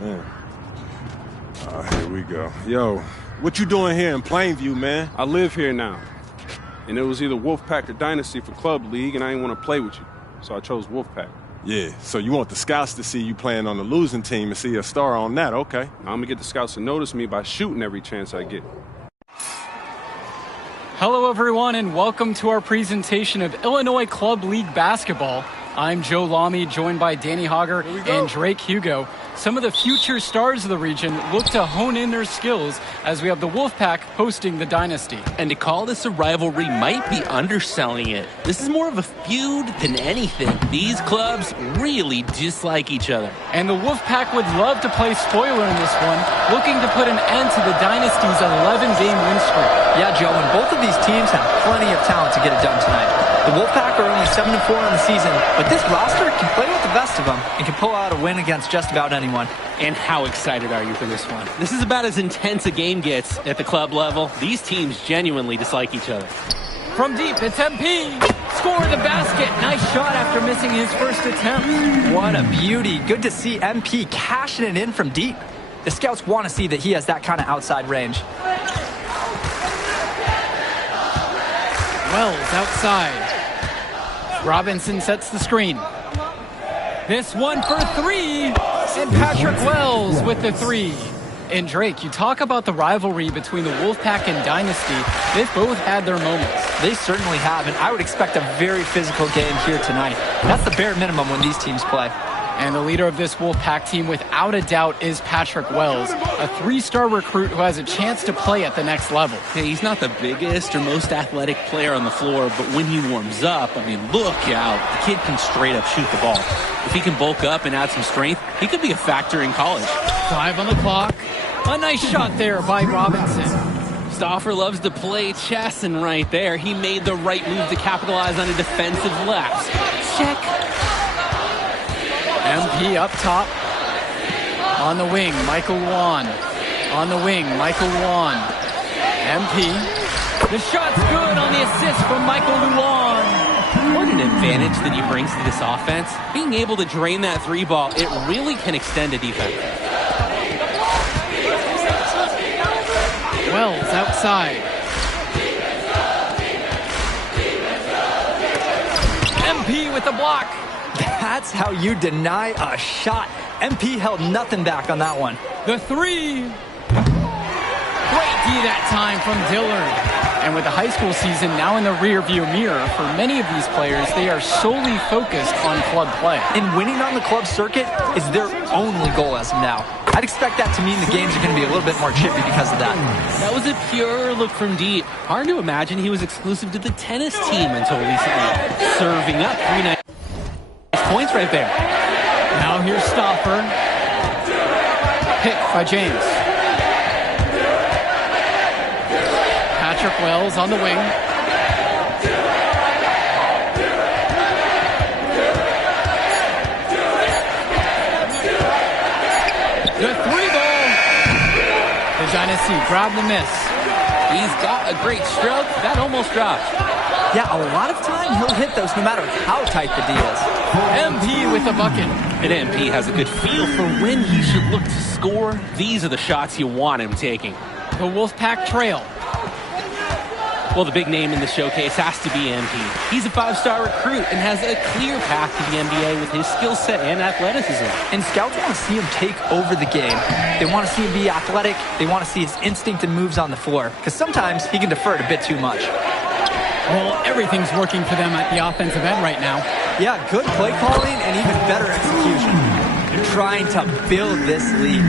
Man. Here we go. Yo, what you doing here in Plainview, man? I live here now. And it was either Wolfpack or Dynasty for Club League, and I didn't want to play with you. So I chose Wolfpack. Yeah, so you want the scouts to see you playing on the losing team and see a star on that, okay. Now I'm going to get the scouts to notice me by shooting every chance I get. Hello, everyone, and welcome to our presentation of Illinois Club League Basketball. I'm Joe Lamy, joined by Danny Hogger and Drake Hugo. Some of the future stars of the region look to hone in their skills as we have the Wolfpack hosting the Dynasty. And to call this a rivalry might be underselling it. This is more of a feud than anything. These clubs really dislike each other. And the Wolfpack would love to play spoiler in this one, looking to put an end to the Dynasty's 11-game win streak. Yeah, Joe, and both of these teams have plenty of talent to get it done tonight. The Wolfpack are only 7-4 on the season, but this roster can play with the best of them and can pull out a win against just about anyone. And how excited are you for this one? This is about as intense a game gets at the club level. These teams genuinely dislike each other. From deep, it's MP. Score the basket. Nice shot after missing his first attempt. What a beauty. Good to see MP cashing it in from deep. The scouts want to see that he has that kind of outside range. Wells outside. Robinson sets the screen. This one for three. And Patrick Wells with the three. And Drake, you talk about the rivalry between the Wolfpack and Dynasty. They've both had their moments. They certainly have, and I would expect a very physical game here tonight. That's the bare minimum when these teams play. And the leader of this Wolfpack team, without a doubt, is Patrick Wells, a three-star recruit who has a chance to play at the next level. Yeah, he's not the biggest or most athletic player on the floor, but when he warms up, I mean, look out. The kid can straight up shoot the ball. If he can bulk up and add some strength, he could be a factor in college. 5 on the clock. A nice shot there by Robinson. Stauffer loves to play chess, and right there, he made the right move to capitalize on a defensive lapse. Check. MP up top. On the wing, Michael Wan. On the wing, Michael Wan. MP. The shot's good on the assist from Michael Luan. What an advantage that he brings to this offense. Being able to drain that three ball, it really can extend a defense. Wells outside. MP with the block. That's how you deny a shot. MP held nothing back on that one. The three. Great D that time from Dillard. And with the high school season now in the rearview mirror, for many of these players, they are solely focused on club play. And winning on the club circuit is their only goal as of now. I'd expect that to mean the games are going to be a little bit more chippy because of that. That was a pure look from deep. Hard to imagine he was exclusive to the tennis team until recently. Serving up 3 nice points right there. Now here's Stauffer. Pick by James. Patrick Wells on the wing. The three ball. The Dynasty grab the miss. He's got a great stroke. That almost dropped. Yeah, a lot of time he'll hit those no matter how tight the D is. MP with the bucket. And MP has a good feel for when he should look to score. These are the shots you want him taking. The Wolfpack trail. Well, the big name in the showcase has to be MP. He's a 5-star recruit and has a clear path to the NBA with his skill set and athleticism. And scouts want to see him take over the game. They want to see him be athletic. They want to see his instinct and moves on the floor. Because sometimes he can defer it a bit too much. Well, everything's working for them at the offensive end right now. Yeah, good play calling and even better execution. They're trying to build this lead.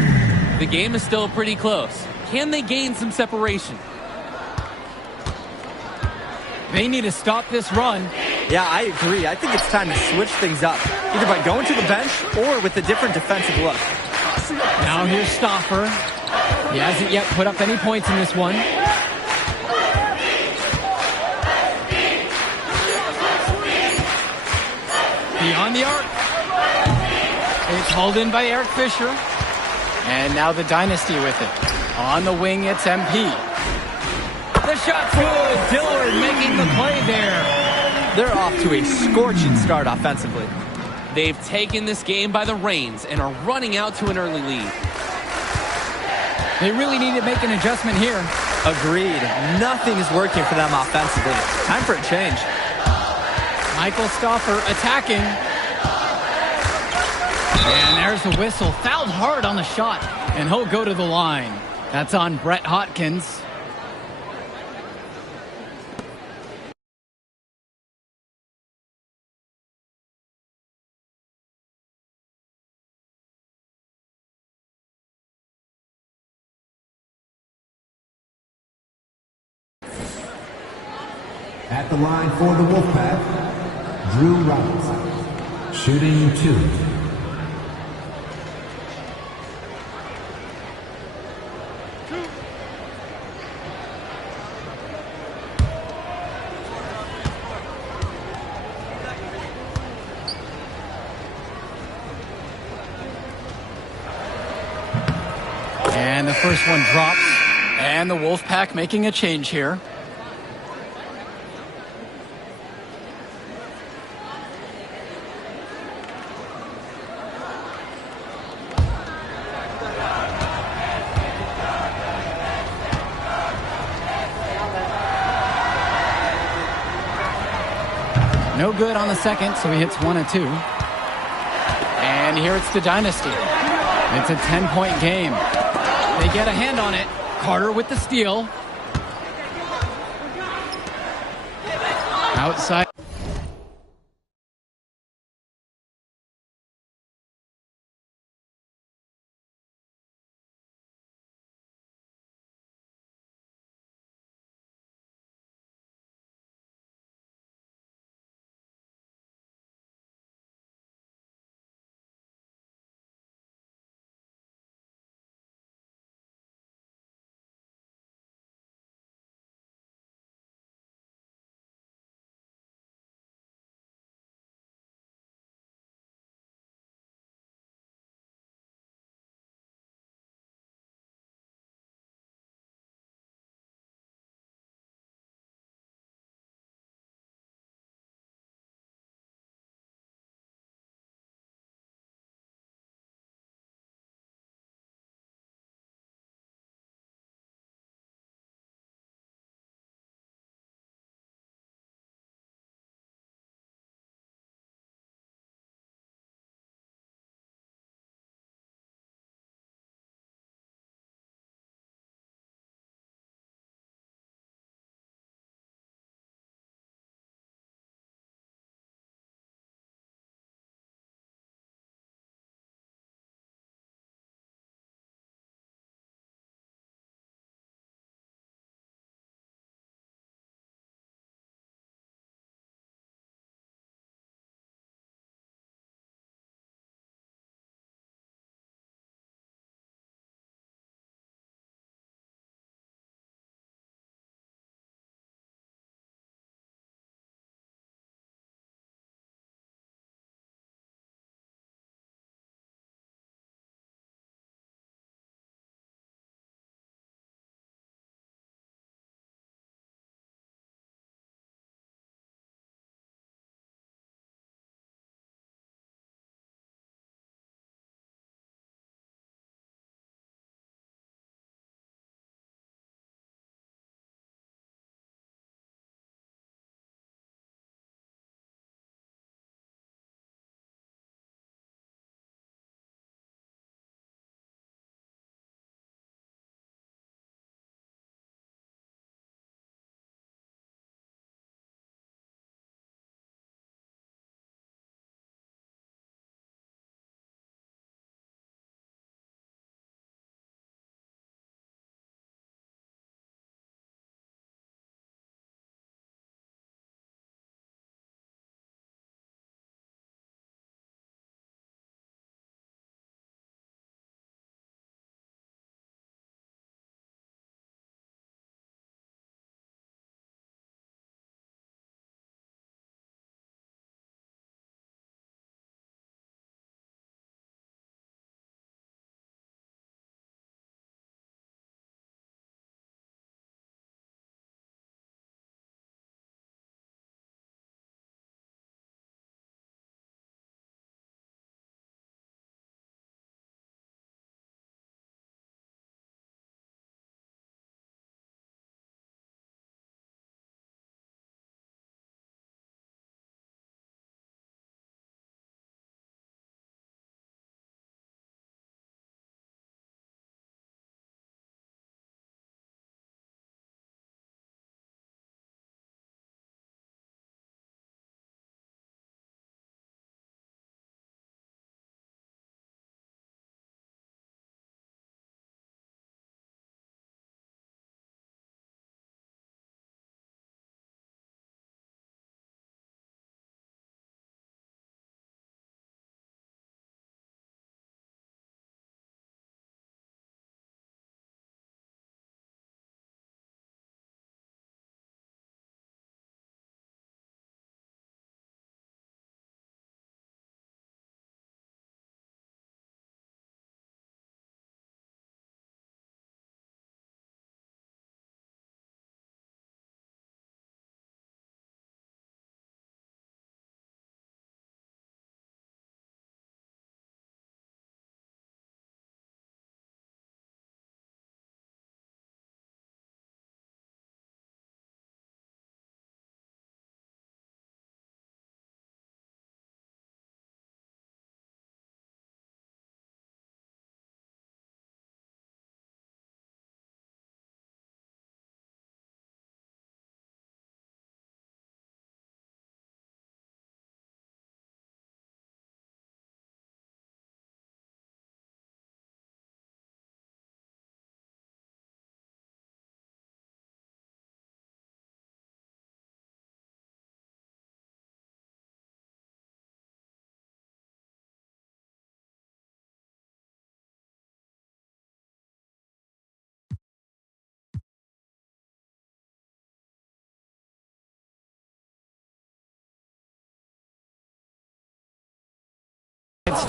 The game is still pretty close. Can they gain some separation? They need to stop this run. Yeah, I agree. I think it's time to switch things up, either by going to the bench or with a different defensive look. Now here's Stauffer. He hasn't yet put up any points in this one. Beyond the arc. It's hauled in by Eric Fisher. And now the Dynasty with it. On the wing, it's MP. The shot's good. Dillard making the play there. They're off to a scorching start offensively. They've taken this game by the reins and are running out to an early lead. They really need to make an adjustment here. Agreed. Nothing is working for them offensively. Time for a change. Michael Stauffer attacking. And there's the whistle. Fouled hard on the shot. And he'll go to the line. That's on Brett Hotkins. At the line for the Wolfpack, Drew Robinson, shooting 2. And the first one drops. And the Wolfpack making a change here. No good on the second, so he hits 1 and 2. And here it's the Dynasty. It's a 10-point game. They get a hand on it. Carter with the steal. Outside.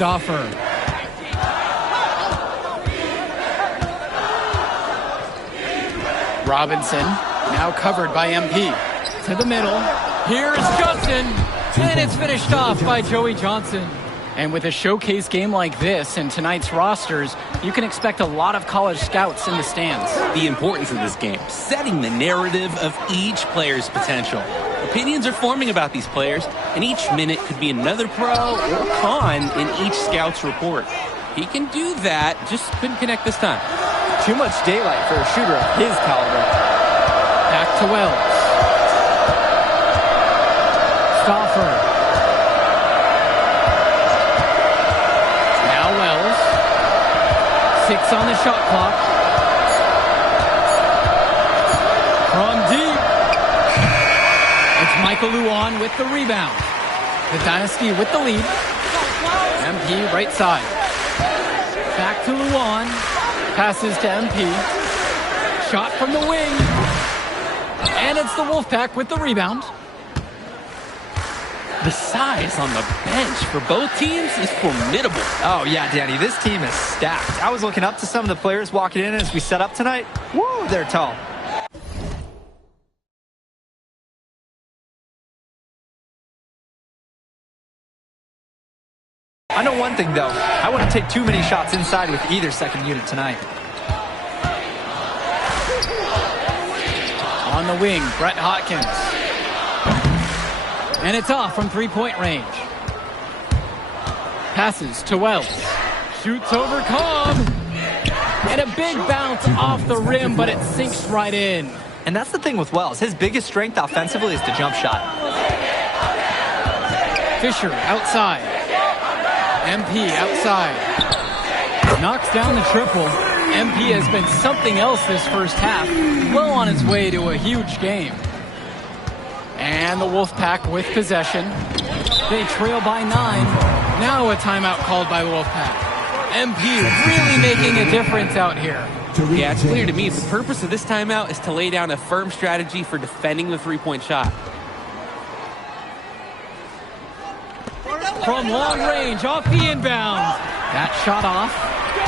Stauffer. Robinson, now covered by MP. To the middle. Here's Justin. And it's finished off by Joey Johnson. And with a showcase game like this in tonight's rosters, you can expect a lot of college scouts in the stands. The importance of this game, setting the narrative of each player's potential. Opinions are forming about these players, and each minute could be another pro or con in each scout's report. He can do that, just couldn't connect this time. Too much daylight for a shooter of his caliber. Back to Wells. Stauffer. Now Wells. 6 on the shot clock. From deep. It's Michael Luan with the rebound. The Dynasty with the lead. MP right side. Back to Luan. Passes to MP. Shot from the wing. And it's the Wolfpack with the rebound. The size on the bench for both teams is formidable. Oh, yeah, Danny, this team is stacked. I was looking up to some of the players walking in as we set up tonight. Woo, they're tall. I know one thing, though. I wouldn't take too many shots inside with either second unit tonight. On the wing, Brett Hopkins. And it's off from three-point range. Passes to Wells. Shoots over Cobb. And a big bounce off the rim, but it sinks right in. And that's the thing with Wells. His biggest strength offensively is the jump shot. Fisher outside. MP outside. Knocks down the triple. MP has been something else this first half. Well on his way to a huge game. And the Wolfpack with possession. They trail by 9. Now a timeout called by the Wolfpack. MP really making a difference out here. Yeah, it's clear to me the purpose of this timeout is to lay down a firm strategy for defending the three-point shot. From long range, off the inbound. That shot off.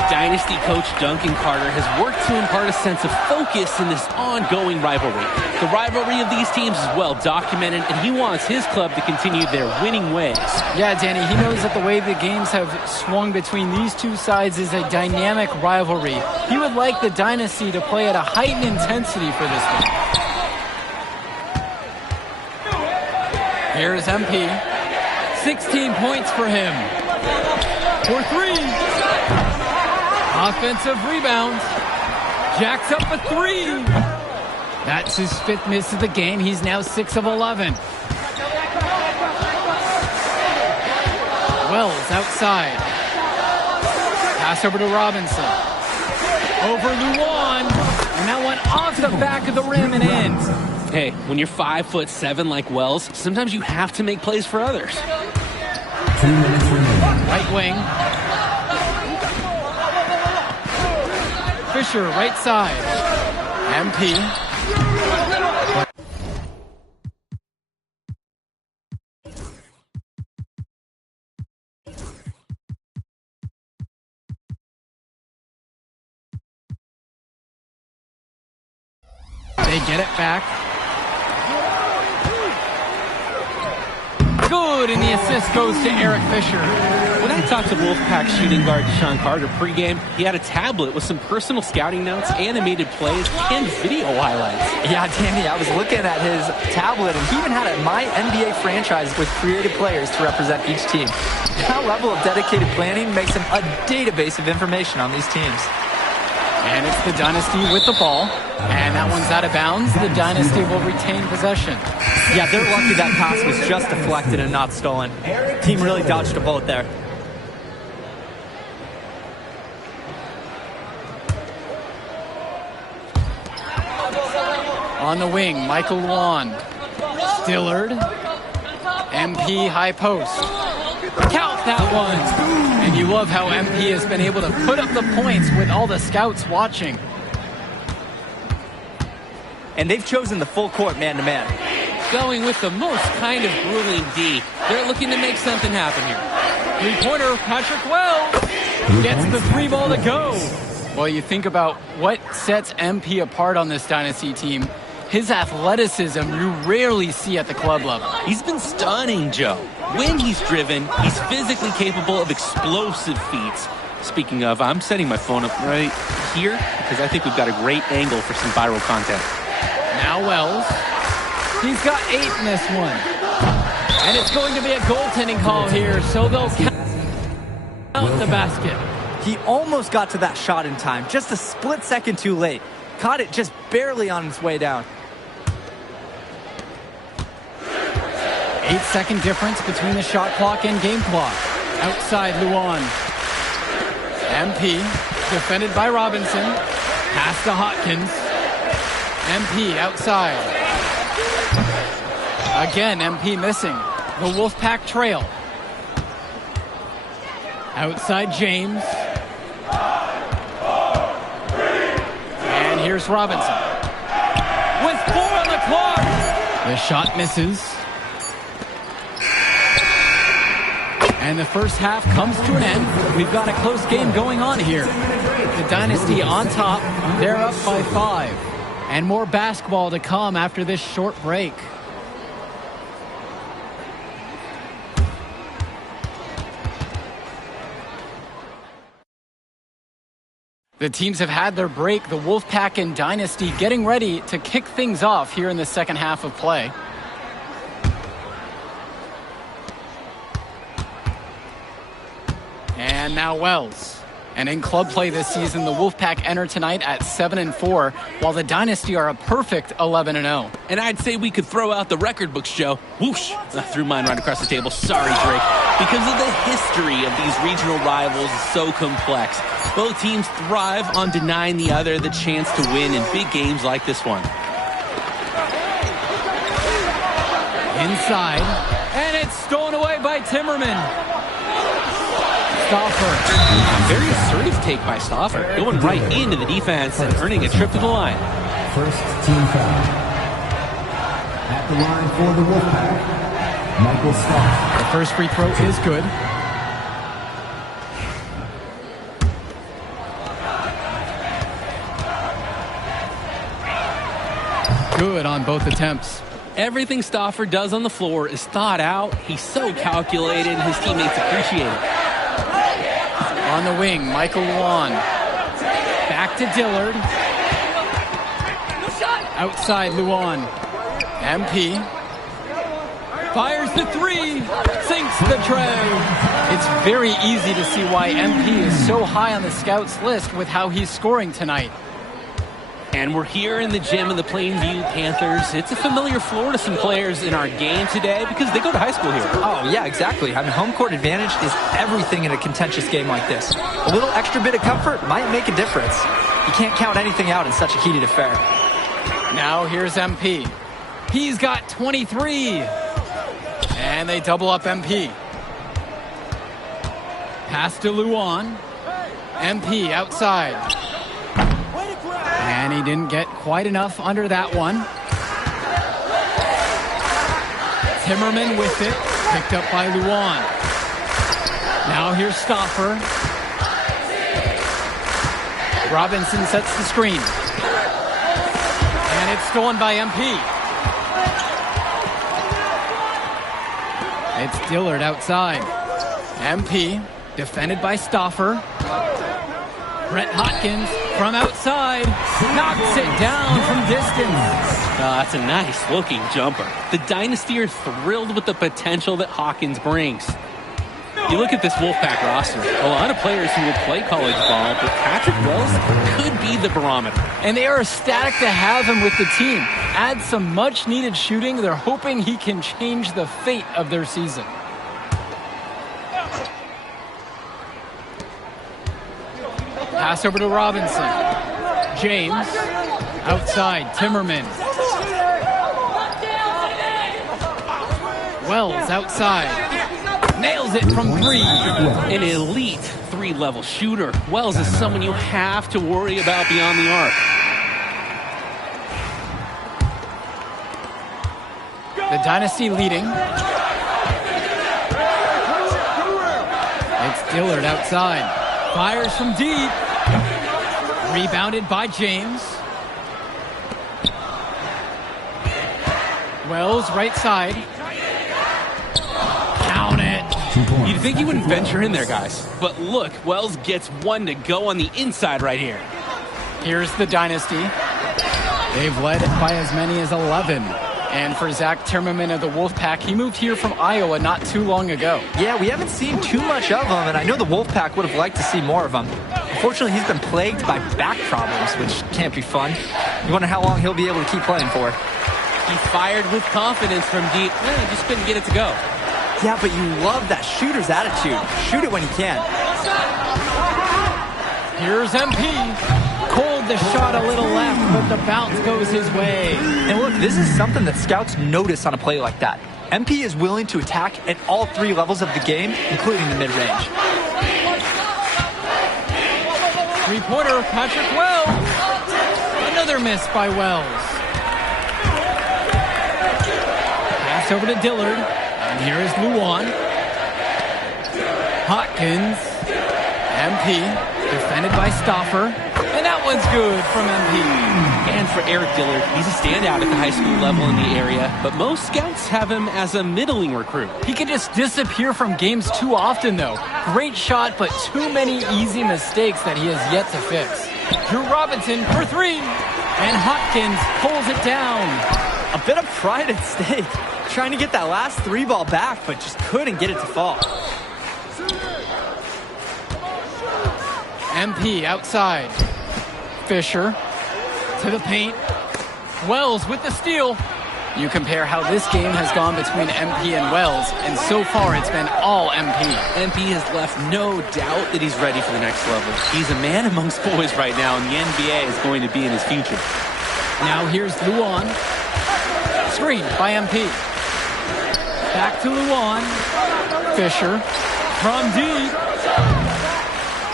Dynasty coach Duncan Carter has worked to impart a sense of focus in this ongoing rivalry. The rivalry of these teams is well documented, and he wants his club to continue their winning ways. Yeah, Danny, he knows that the way the games have swung between these two sides is a dynamic rivalry. He would like the Dynasty to play at a heightened intensity for this one. Here's MP. 16 points for him. For 3. Offensive rebound. Jacks up a 3. That's his 5th miss of the game. He's now 6 of 11. Wells outside. Pass over to Robinson. Over Luan. And that one off the back of the rim and in. Hey, when you're 5'7" like Wells, sometimes you have to make plays for others. 2 minutes remaining. Right wing. Fisher, right side. MP. They get it back. Good, and the assist goes to Eric Fisher. When I talked to Wolfpack shooting guard Deshaun Carter pregame, he had a tablet with some personal scouting notes, animated plays, and video highlights. Yeah, Danny, I was looking at his tablet, and he even had a My NBA franchise with creative players to represent each team. That level of dedicated planning makes him a database of information on these teams. And it's the Dynasty with the ball. And that one's out of bounds. The Dynasty will retain possession. Yeah, they're lucky that pass was just deflected and not stolen. Team really dodged a bullet there. On the wing, Michael Luan. Stillard. MP high post. Count that one. And you love how MP has been able to put up the points with all the scouts watching. And they've chosen the full court man-to-man. Going with the most kind of grueling D. They're looking to make something happen here. Three-pointer, Patrick Wells gets the three ball to go. Well, you think about what sets MP apart on this Dynasty team. His athleticism you rarely see at the club level. He's been stunning, Joe. When he's driven, he's physically capable of explosive feats. Speaking of, I'm setting my phone up right here because I think we've got a great angle for some viral content. Now Wells. He's got 8 in this one. And it's going to be a goaltending call here, so they'll count the basket. He almost got to that shot in time, just a split second too late. Caught it just barely on its way down. 8-second difference between the shot clock and game clock. Outside Luan. MP, defended by Robinson. Pass to Hopkins. MP outside. Again, MP missing. The Wolfpack trail. Outside James. And here's Robinson. With 4 on the clock. The shot misses. And the first half comes to an end. We've got a close game going on here. The Dynasty on top. They're up by 5. And more basketball to come after this short break. The teams have had their break. The Wolfpack and Dynasty getting ready to kick things off here in the second half of play. And now Wells. And in club play this season, the Wolfpack enter tonight at 7-4, while the Dynasty are a perfect 11-0. And I'd say we could throw out the record books, Joe. Whoosh! I threw mine right across the table. Sorry, Drake. Because of the history of these regional rivals is so complex. Both teams thrive on denying the other the chance to win in big games like this one. Inside. And it's stolen away by Timmerman. Stauffer. Very assertive take by Stauffer, going right into the defense and earning a trip to the line. First team foul. At the line for the Wolfpack, Michael Stauffer. The first free throw is good. Good on both attempts. Everything Stauffer does on the floor is thought out. He's so calculated, and his teammates appreciate it. On the wing, Michael Luan. Back to Dillard. Outside Luan. MP. Fires the 3. Sinks the tray. It's very easy to see why MP is so high on the scouts list with how he's scoring tonight. And we're here in the gym of the Plainview Panthers. It's a familiar floor to some players in our game today because they go to high school here. Oh, yeah, exactly. Having home court advantage is everything in a contentious game like this. A little extra bit of comfort might make a difference. You can't count anything out in such a heated affair. Now here's MP. He's got 23. And they double up MP. Pass to Luan. MP outside. And he didn't get quite enough under that one. Timmerman with it. Picked up by Luan. Now here's Stauffer. Robinson sets the screen. And it's stolen by MP. It's Dillard outside. MP defended by Stauffer. Brett Hopkins from outside knocks it down from distance. That's a nice looking jumper. The Dynasty are thrilled with the potential that Hawkins brings. You look at this Wolfpack roster, a lot of players who will play college ball, but Patrick Wells could be the barometer. And they are ecstatic to have him with the team. Add some much needed shooting. They're hoping he can change the fate of their season. Pass over to Robinson. James. Outside. Timmerman. Wells outside. Nails it from 3. An elite 3-level shooter. Wells is someone you have to worry about beyond the arc. The Dynasty leading. Dillard outside. Fires from deep. Rebounded by James. Wells right side. Count it. You'd think he wouldn't venture in there, guys. But look, Wells gets one to go on the inside right here. Here's the Dynasty. They've led by as many as 11. And for Zach Timmerman of the Wolfpack, he moved here from Iowa not too long ago. Yeah, we haven't seen too much of him, and I know the Wolfpack would have liked to see more of him. Unfortunately, he's been plagued by back problems, which can't be fun. You wonder how long he'll be able to keep playing for. He fired with confidence from deep. Just couldn't get it to go. Yeah, but you love that shooter's attitude. Shoot it when you can. Here's MP. Cold the shot a little left, but the bounce goes his way. And look, this is something that scouts notice on a play like that. MP is willing to attack at all three levels of the game, including the mid-range. Three-pointer, Patrick Wells. Another miss by Wells. Pass over to Dillard. And here is Luan. Hopkins. MP. Defended by Stauffer. And that one's good from MP. And for Eric Dillard, he's a standout at the high school level in the area, but most scouts have him as a middling recruit. He can just disappear from games too often, though. Great shot, but too many easy mistakes that he has yet to fix. Drew Robinson for three. And Hopkins pulls it down. A bit of pride at stake. Trying to get that last three ball back, but just couldn't get it to fall. MP outside. Fisher to the paint. Wells with the steal. You compare how this game has gone between MP and Wells, and so far it's been all MP. MP has left no doubt that he's ready for the next level. He's a man amongst boys right now, and the NBA is going to be in his future. Now here's Luan. Screen by MP. Back to Luan. Fisher from deep.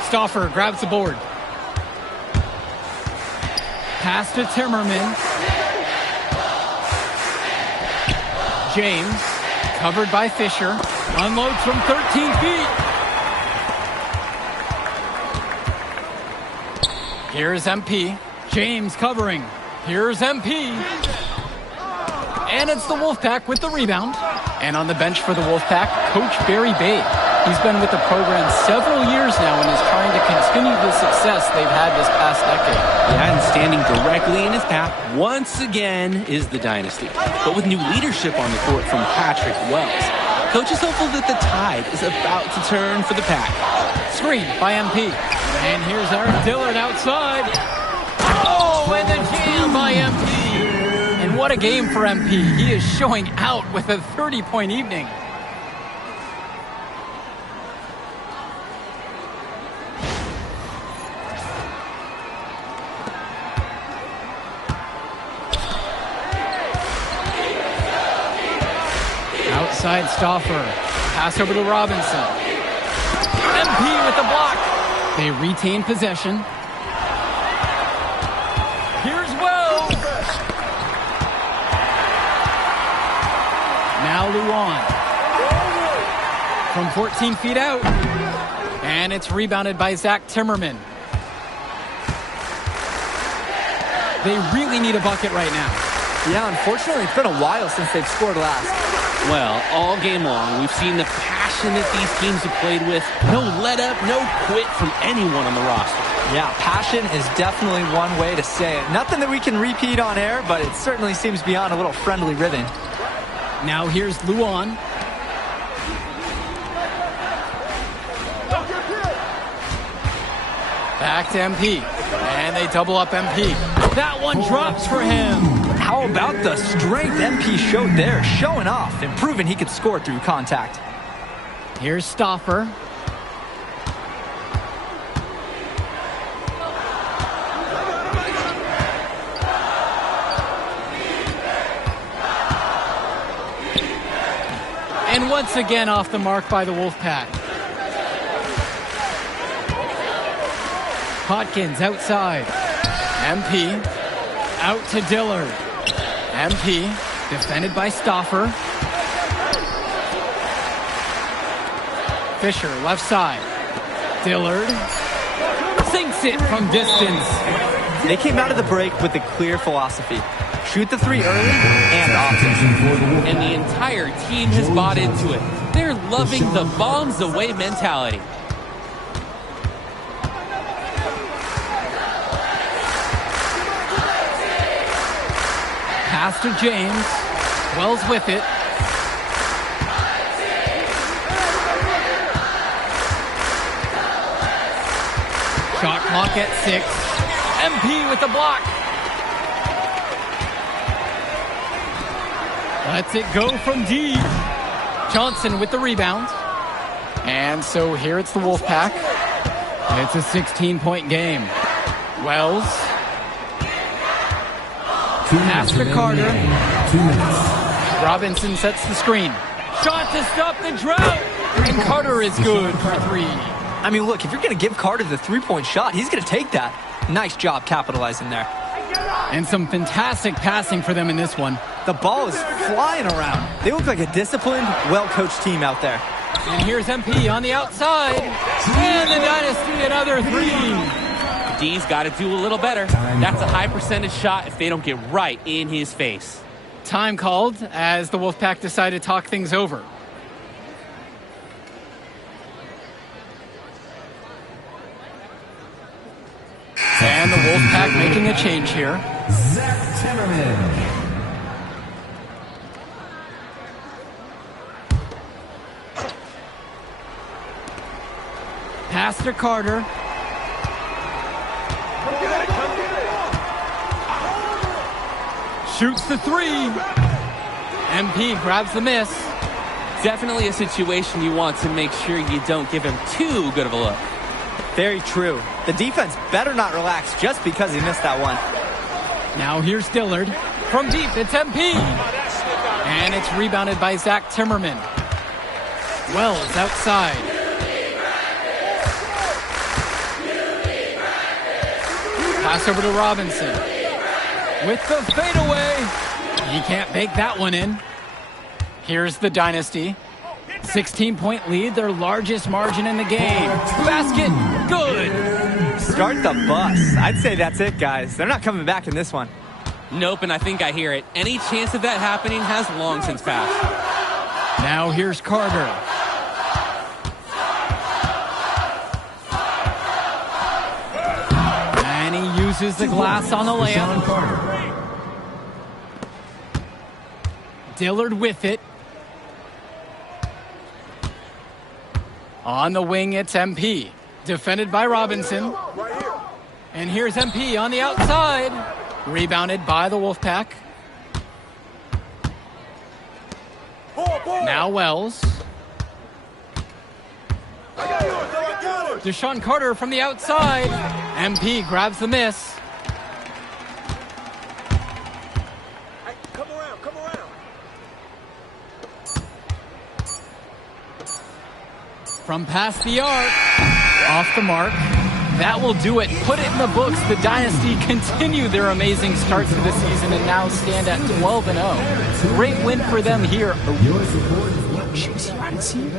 Stauffer grabs the board. Pass to Timmerman. James, covered by Fisher, unloads from 13 feet. Here's MP. James covering. Here's MP. And it's the Wolfpack with the rebound. And on the bench for the Wolfpack, Coach Barry Bay. He's been with the program several years now and is trying to continue the success they've had this past decade. Yeah, and standing directly in his path once again is the Dynasty. But with new leadership on the court from Patrick Wells, Coach is hopeful that the tide is about to turn for the Pack. Screen by MP. And here's Eric Dillard outside. Oh, and the jam by MP. And what a game for MP. He is showing out with a 30-point evening. Outside Stauffer. Pass over to Robinson. MP with the block. They retain possession. Here's Wells. Now Luan. From 14 feet out. And it's rebounded by Zach Timmerman. They really need a bucket right now. Yeah, unfortunately, it's been a while since they've scored last. Well, all game long, we've seen the passion that these teams have played with. No let up, no quit from anyone on the roster. Yeah, passion is definitely one way to say it. Nothing that we can repeat on air, but it certainly seems beyond a little friendly ribbon. Now here's Luan. Back to MP. And they double up MP. That one drops for him. How about the strength MP showed there, showing off and proving he could score through contact. Here's Stauffer. And once again off the mark by the Wolfpack. Hopkins outside. MP out to Dillard. MP defended by Stauffer. Fisher left side. Dillard sinks it from distance. They came out of the break with a clear philosophy. Shoot the three early and often. And the entire team has bought into it. They're loving the bombs away mentality. Pass to James. Wells with it. Shot clock at 6. MP with the block. Lets it go from deep. Johnson with the rebound. And so here it's the Wolfpack. It's a 16-point game. Wells. Pass to Carter. 2 minutes. Robinson sets the screen. Shot to stop the drought. And Carter is good for 3. I mean, look, if you're going to give Carter the three-point shot, he's going to take that. Nice job capitalizing there. And some fantastic passing for them in this one. The ball is flying around. They look like a disciplined, well-coached team out there. And here's MP on the outside. And the Dynasty another 3. D's got to do a little better. That's a high percentage shot if they don't get right in his face. Time called as the Wolfpack decide to talk things over. And the Wolfpack making a change here. Zach Timmerman. Pass to Carter. Shoots the 3. MP grabs the miss. Definitely a situation you want to make sure you don't give him too good of a look. Very true. The defense better not relax just because he missed that one. Now here's Dillard. From deep, it's MP. And it's rebounded by Zach Timmerman. Wells outside. Pass over to Robinson. With the fadeaway. He can't bake that one in. Here's the Dynasty. 16-point lead, their largest margin in the game. Basket, good. Start the bus. I'd say that's it, guys. They're not coming back in this one. Nope, and I think I hear it. Any chance of that happening has long since passed. Now here's Carter. And he uses the glass on the layup. Dillard with it. On the wing, it's MP. Defended by Robinson. And here's MP on the outside. Rebounded by the Wolfpack. Now Wells. Deshaun Carter from the outside. MP grabs the miss. From past the arc. Off the mark. That will do it. Put it in the books. The Dynasty continue their amazing start to the season and now stand at 12-0. Great win for them here. Your support is what shoots you out of see.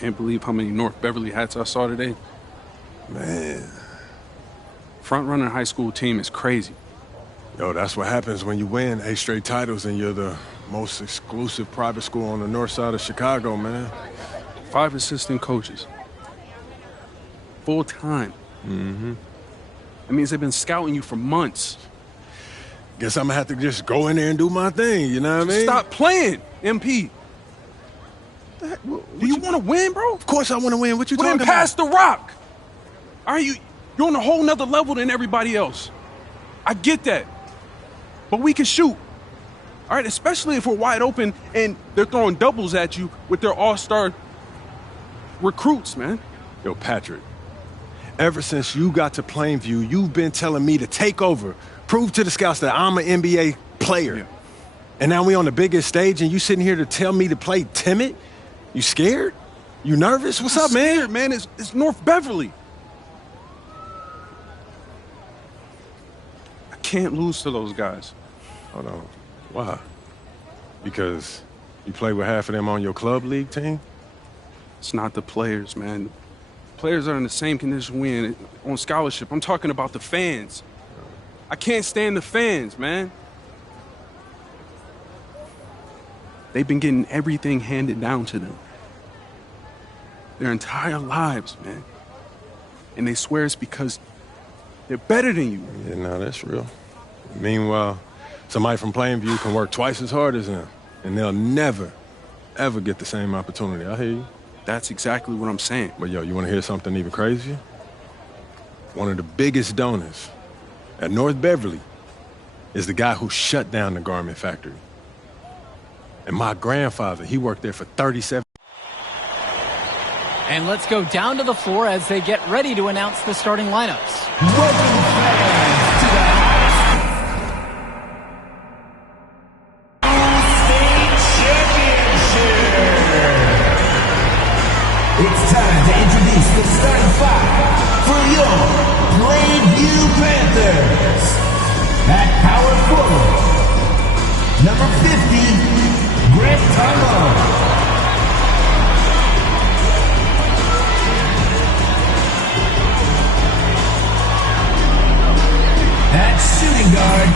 Can't believe how many North Beverly hats I saw today. Man. Front-runner high school team is crazy. Yo, that's what happens when you win 8 straight titles and you're the most exclusive private school on the north side of Chicago, man. 5 assistant coaches. Full time. Mm-hmm. That means they've been scouting you for months. Guess I'm gonna have to just go in there and do my thing, you know what I mean? Stop playing, MP. Do you want to win, bro? Of course I want to win. What you well, talking then about? pass the rock. All right, you're on a whole nother level than everybody else. I get that. But we can shoot. All right, especially if we're wide open and they're throwing doubles at you with their all-star recruits, man. Yo, Patrick, ever since you got to Plainview, you've been telling me to take over, prove to the scouts that I'm an NBA player. Yeah. And now we on the biggest stage and you sitting here to tell me to play timid? You scared? You nervous? What's up, man? Scared, man. It's North Beverly. I can't lose to those guys. Hold on. Why? Because you play with half of them on your club league team? It's not the players, man. Players are in the same condition we in on scholarship. I'm talking about the fans. I can't stand the fans, man. They've been getting everything handed down to them their entire lives, man. And they swear it's because they're better than you. Yeah, no, that's real. Meanwhile, somebody from Plainview can work twice as hard as them, and they'll never, ever get the same opportunity. I hear you. That's exactly what I'm saying. But yo, you want to hear something even crazier? One of the biggest donors at North Beverly is the guy who shut down the garment factory. And my grandfather, he worked there for 37. And let's go down to the floor as they get ready to announce the starting lineups. It's time to introduce the starting five for your Plainview Panthers. At power forward, number 50, Grant Tarlow. At shooting guard,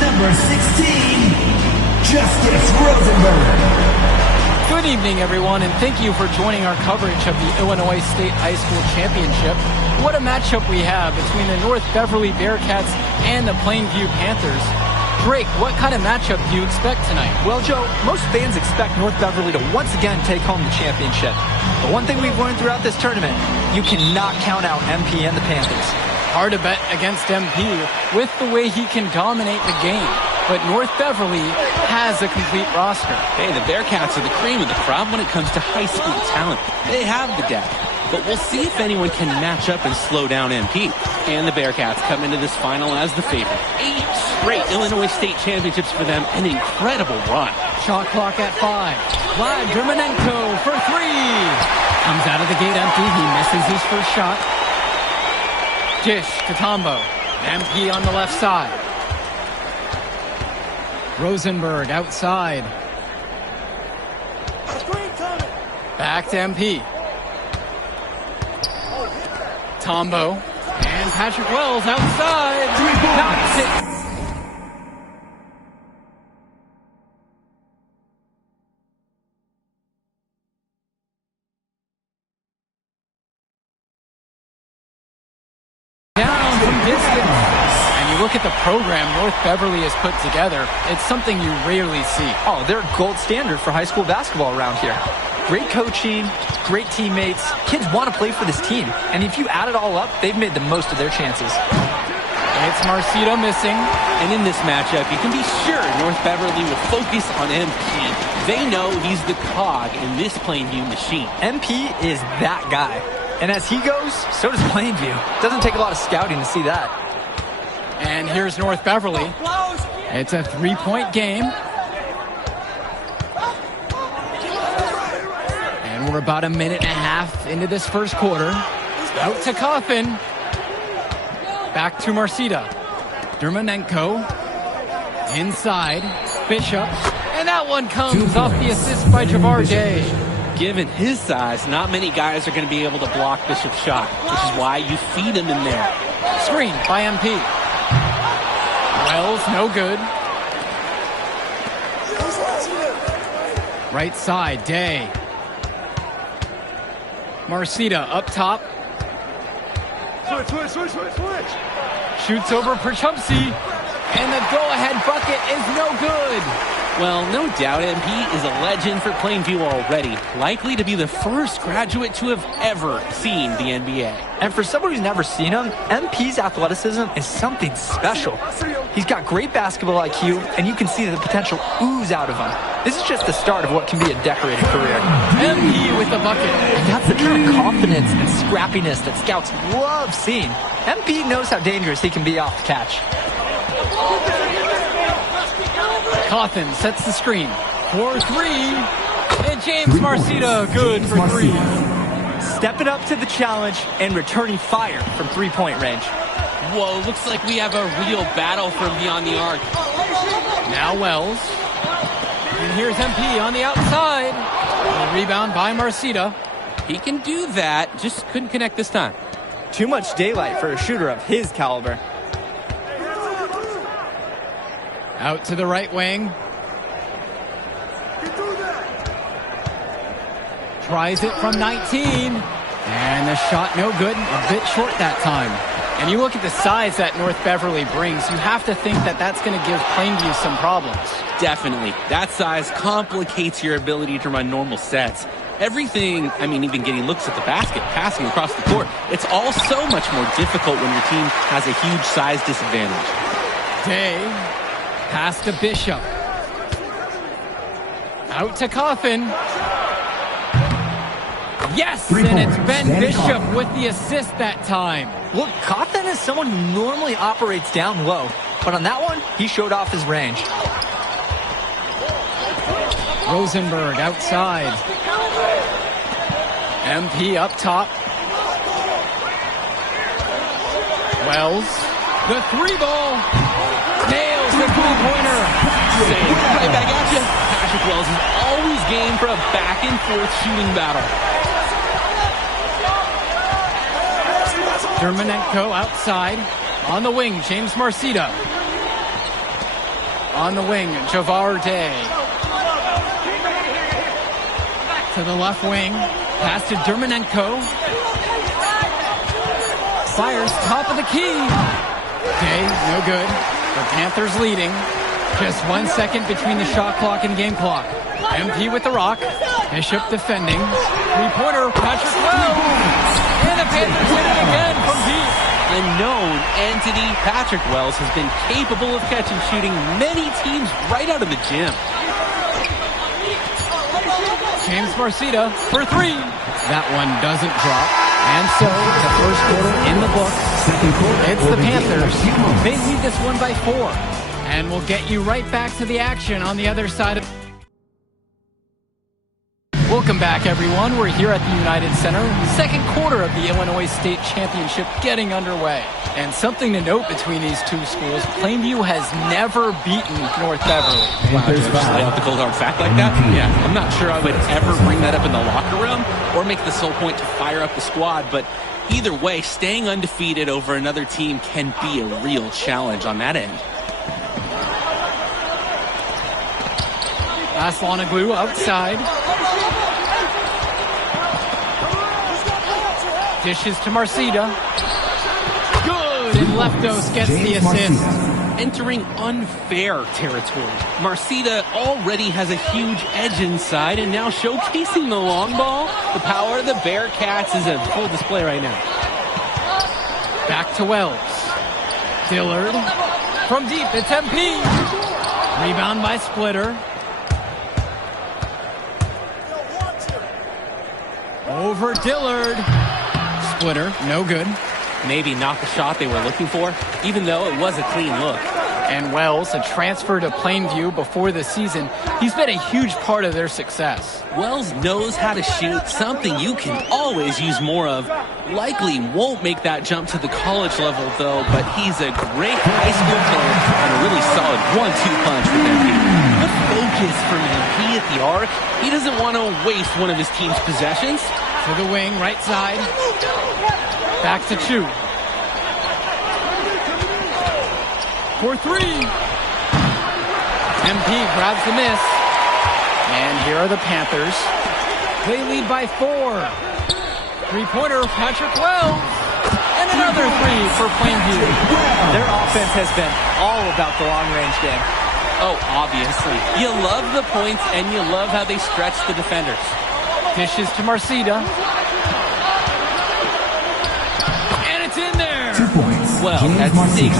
number 16, Justice Rosenberg. Good evening, everyone, and thank you for joining our coverage of the Illinois State High School Championship. What a matchup we have between the North Beverly Bearcats and the Plainview Panthers. Drake, what kind of matchup do you expect tonight? Well, Joe, most fans expect North Beverly to once again take home the championship. But one thing we've learned throughout this tournament, you cannot count out MP and the Panthers. Hard to bet against MP with the way he can dominate the game. But North Beverly has a complete roster. Hey, the Bearcats are the cream of the crop when it comes to high school talent. They have the depth. But we'll see if anyone can match up and slow down MP. And the Bearcats come into this final as the favorite. 8 straight Illinois State championships for them. An incredible run. Shot clock at 5. Vlad Dermanenko for 3. Comes out of the gate empty. He misses his first shot. Dish to Tombo. MP on the left side. Rosenberg outside. Back to MP. Tombo. And Patrick Wells outside. Knocks it. Down from distance. And you look at the program North Beverly has put together, it's something you rarely see. Oh, they're gold standard for high school basketball around here. Great coaching, great teammates. Kids want to play for this team. And if you add it all up, they've made the most of their chances. It's Marcito missing. And in this matchup, you can be sure North Beverly will focus on MP. They know he's the cog in this Plainview machine. MP is that guy. And as he goes, so does Plainview. Doesn't take a lot of scouting to see that. And here's North Beverly. It's a 3-point game. And we're about a minute and a half into this first quarter. Out to Coffin. Back to Marcita. Dermanenko. Inside. Bishop. And that one comes off the assist by Javar Day. Given his size, not many guys are going to be able to block Bishop's shot, which is why you feed him in there. Screen by MP. Wells, no good. Right side, Day. Marcita up top. Switch. Shoots over Perchumpsey. And the go-ahead bucket is no good. Well, no doubt MP is a legend for Plainview already. Likely to be the first graduate to have ever seen the NBA. And for someone who's never seen him, MP's athleticism is something special. He's got great basketball IQ, and you can see the potential ooze out of him. This is just the start of what can be a decorated career. MP with the bucket. And that's the kind of confidence and scrappiness that scouts love seeing. MP knows how dangerous he can be off the catch. Cawthon sets the screen for three. And James Marcita good for three. Stepping up to the challenge and returning fire from three-point range. Whoa, looks like we have a real battle from beyond the arc. Now Wells. And here's MP on the outside. A rebound by Marcita. He can do that, just couldn't connect this time. Too much daylight for a shooter of his caliber. Out to the right wing. Tries it from 19. And the shot no good. A bit short that time. And you look at the size that North Beverly brings, you have to think that that's going to give Plainview some problems. Definitely. That size complicates your ability to run normal sets. Everything, even getting looks at the basket, passing across the court, it's all so much more difficult when your team has a huge size disadvantage. Day. Pass to Bishop. Out to Cawthon. Yes, and it's Ben Bishop with the assist that time. Look, Cawthon is someone who normally operates down low, but on that one, he showed off his range. Rosenberg outside. MP up top. Wells, the three ball. Nails the three-pointer. Right back at you. Patrick Wells is always game for a back-and-forth shooting battle. Dermanenko outside. On the wing, James Marcita. On the wing, Javar Day. To the left wing. Pass to Dermanenko. Fires top of the key. Day, no good. The Panthers leading. Just 1 second between the shot clock and game clock. MP with the rock. Bishop defending. Three-pointer, Patrick Wells. And the Panthers hit it again from deep. A known entity, Patrick Wells has been capable of catching shooting many teams right out of the gym. James Marcita for three. That one doesn't drop. And so, the first quarter in the books. It's the Panthers. They lead this one by 4. And we'll get you right back to the action on the other side of... Welcome back, everyone. We're here at the United Center. Second quarter of the Illinois State Championship getting underway. And something to note between these two schools, Plainview has never beaten North Beverly. Wow, just lay out the cold hard fact like that? Yeah, I'm not sure I would ever bring that up in the locker room or make the sole point to fire up the squad, but either way, staying undefeated over another team can be a real challenge on that end. Aslanoglu outside. Dishes to Marcita. Good, and Leftos gets the assist. Entering unfair territory. Marcita already has a huge edge inside, and now showcasing the long ball. The power of the Bearcats is a full display right now. Back to Wells. Dillard. From deep, it's MP. Rebound by Splitter. Over Dillard. Splitter, no good. Maybe not the shot they were looking for, even though it was a clean look. And Wells, a transfer to Plainview before the season, he's been a huge part of their success. Wells knows how to shoot, something you can always use more of. Likely won't make that jump to the college level, though, but he's a great high school player and a really solid 1-2 punch with MP. The focus from MP at the arc, he doesn't want to waste one of his team's possessions. To the wing, right side. Back to Chu. For three. MP grabs the miss. And here are the Panthers. They lead by 4. Three-pointer, Patrick Wells. And another three for Plainview. Their offense has been all about the long-range game. Oh, obviously. You love the points, and you love how they stretch the defenders. Dishes to Marcida. And it's in there. 2 points. Well, James at Marcida.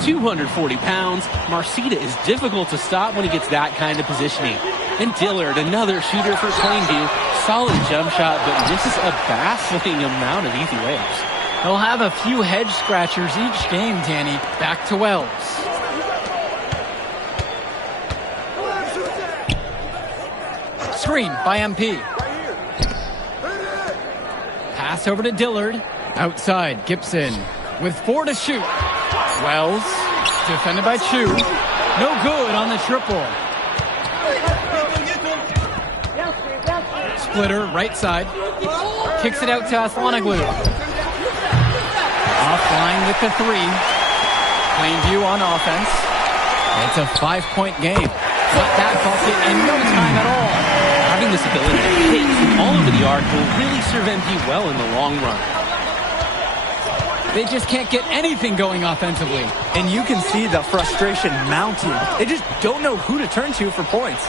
6'10", 240 pounds, Marcida is difficult to stop when he gets that kind of positioning. And Dillard, another shooter for Plainview. Solid jump shot, but misses a baffling amount of easy layups. They'll have a few head scratchers each game, Danny. Back to Wells. Screen by MP. Pass over to Dillard. Outside, Gibson with 4 to shoot. Wells, defended by Chu. No good on the triple. Splitter, right side. Kicks it out to Aslanoglu. Offline with the 3. Plainview on offense. It's a 5-point game. Got that bucket in no time at all. Having this ability to hit from all over the arc will really serve MP well in the long run. They just can't get anything going offensively. And you can see the frustration mounting. They just don't know who to turn to for points.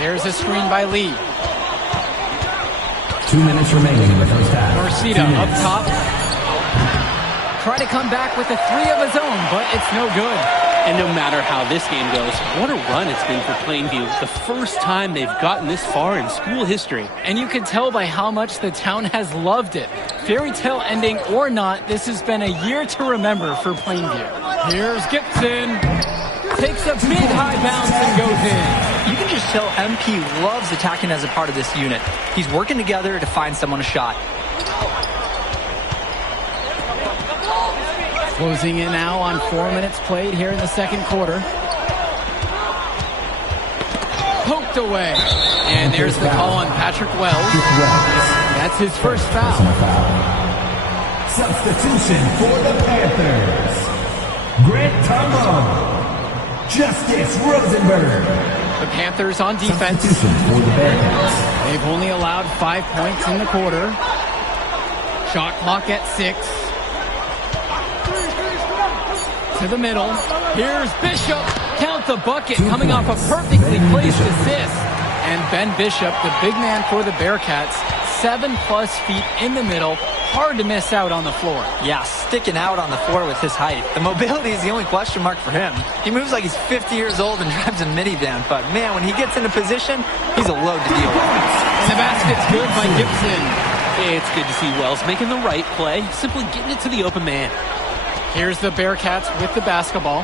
There's a screen by Lee. 2 minutes remaining in the first half. Marcida 2 up minutes. top. Try to come back with a 3 of his own, but it's no good. And no matter how this game goes, what a run it's been for Plainview. The first time they've gotten this far in school history. And you can tell by how much the town has loved it. Fairy tale ending or not, this has been a year to remember for Plainview. Here's Gibson. Takes a big high bounce and goes in. You can just tell MP loves attacking as a part of this unit. He's working together to find someone a shot. Closing in now on 4 minutes played here in the second quarter. Poked away. And there's the call on Patrick Wells. That's his first foul. Substitution for the Panthers. Grant Tombo. Justice Rosenberg. The Panthers on defense. Substitution for the Bearcats. They've only allowed 5 points in the quarter. Shot clock at 6. To the middle. Here's Bishop. Count the bucket, coming off a perfectly placed assist. And Ben Bishop, the big man for the Bearcats, 7+ feet in the middle. Hard to miss out on the floor. Yeah, sticking out on the floor with his height. The mobility is the only question mark for him. He moves like he's 50 years old and drives a minivan, but man, when he gets into position, he's a load to deal with. And the basket's good by Gibson. It's good to see Wells making the right play, simply getting it to the open man. Here's the Bearcats with the basketball.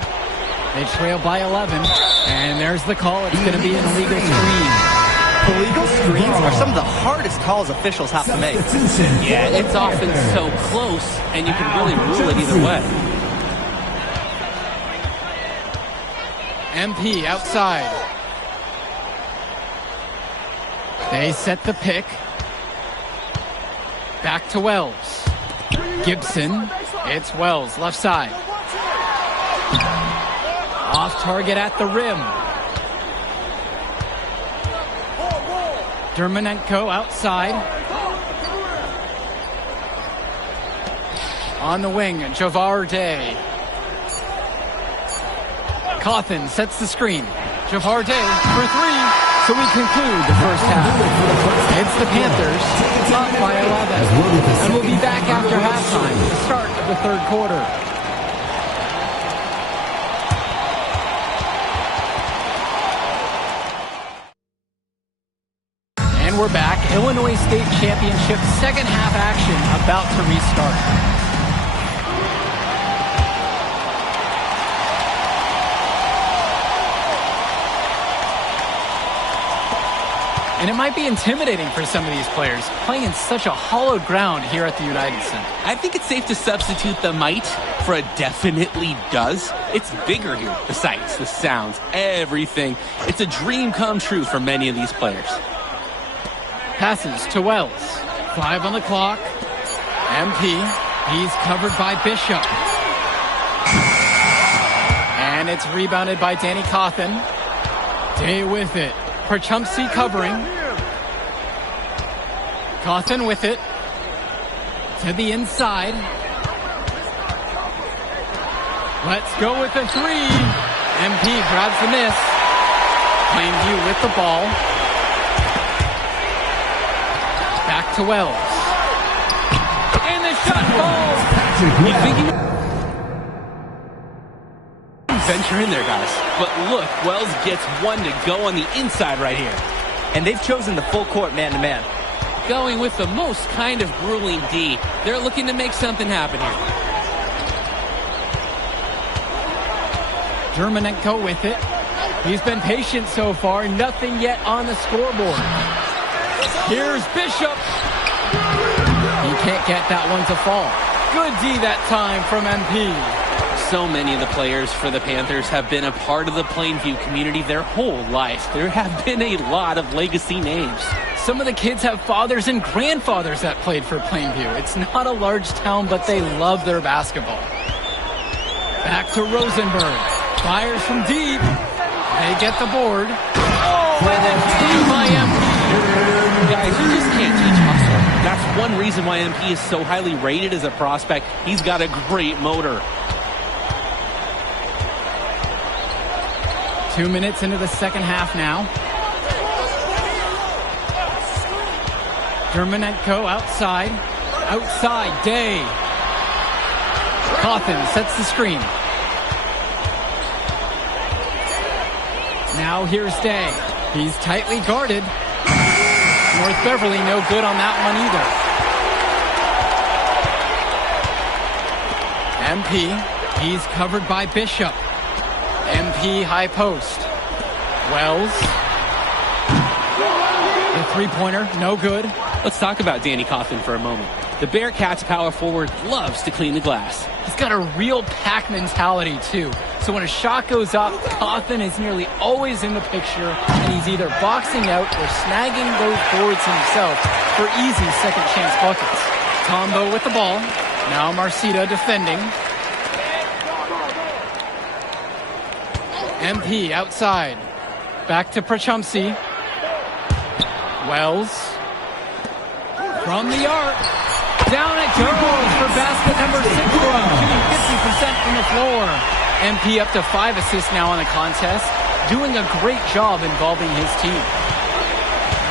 They trail by 11. And there's the call. It's going to be an illegal screen. Illegal screens are some of the hardest calls officials have to make. Yeah, it's often so close, and you can really rule it either way. MP outside. They set the pick. Back to Wells. Gibson. It's Wells, left side. Off target at the rim. Dermanenko outside. On the wing, Javar Day. Cawthon sets the screen. Javar Day for 3. So we conclude the first half. It's the Panthers up by 11. And we'll be back after halftime, the start of the third quarter. And we're back. Illinois State Championship second half action about to restart. And it might be intimidating for some of these players, playing in such a hollowed ground here at the United Center. I think it's safe to substitute the might for a definitely does. It's bigger here. The sights, the sounds, everything. It's a dream come true for many of these players. Passes to Wells. 5 on the clock. MP. He's covered by Bishop. And it's rebounded by Danny Cawthon. Day with it. Perchumsey covering. Cawthon with it. To the inside. Let's go with the 3. MP grabs the miss. Plainview with the ball. Back to Wells. And the shot falls. You think you venture in there, guys? But look, Wells gets one to go on the inside right here. And they've chosen the full court man-to-man. Going with the most kind of grueling D. They're looking to make something happen here. Germanenko with it. He's been patient so far. Nothing yet on the scoreboard. Here's Bishop. He can't get that one to fall. Good D that time from MP. So many of the players for the Panthers have been a part of the Plainview community their whole life. There have been a lot of legacy names. Some of the kids have fathers and grandfathers that played for Plainview. It's not a large town, but they love their basketball. Back to Rosenberg. Fires from deep. They get the board. Oh, and a game by MP. Guys, you just can't teach hustle. That's one reason why MP is so highly rated as a prospect. He's got a great motor. 2 minutes into the second half now. Germanenko outside. Outside, Day. Cawthon sets the screen. Now here's Day. He's tightly guarded. North Beverly no good on that one either. MP, he's covered by Bishop. MP high post. Wells. The three-pointer, no good. Let's talk about Danny Cawthon for a moment. The Bearcats power forward loves to clean the glass. He's got a real pack mentality, too. So when a shot goes up, Cawthon is nearly always in the picture, and he's either boxing out or snagging those boards himself for easy second-chance buckets. Tombo with the ball. Now Marcita defending. MP outside. Back to Prachumsky. Wells. From the arc. Down it goes for basket number 6. Shooting 50% from the floor. MP up to 5 assists now on the contest. Doing a great job involving his team.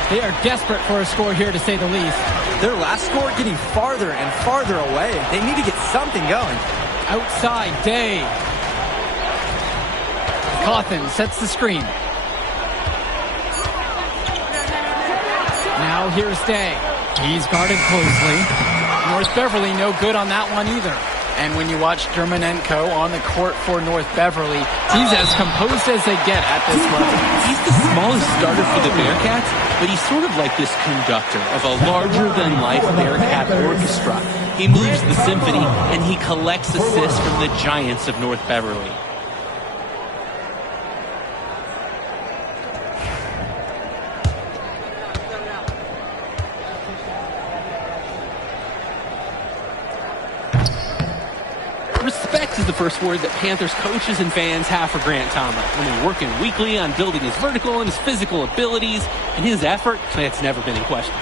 They are desperate for a score here, to say the least. Their last score getting farther and farther away. They need to get something going. Outside, Day. Cawthon sets the screen. Now here's Day. He's guarded closely. North Beverly no good on that one either. And when you watch Germanenko on the court for North Beverly, he's as composed as they get at this level. He's the smallest starter for the Bearcats, but he's sort of like this conductor of a larger-than-life Bearcat orchestra. He moves the symphony, and he collects assists from the giants of North Beverly. Respect is the first word that Panthers coaches and fans have for Grant Tomlin. When they're working weekly on building his vertical and his physical abilities, and his effort, it's never been in question.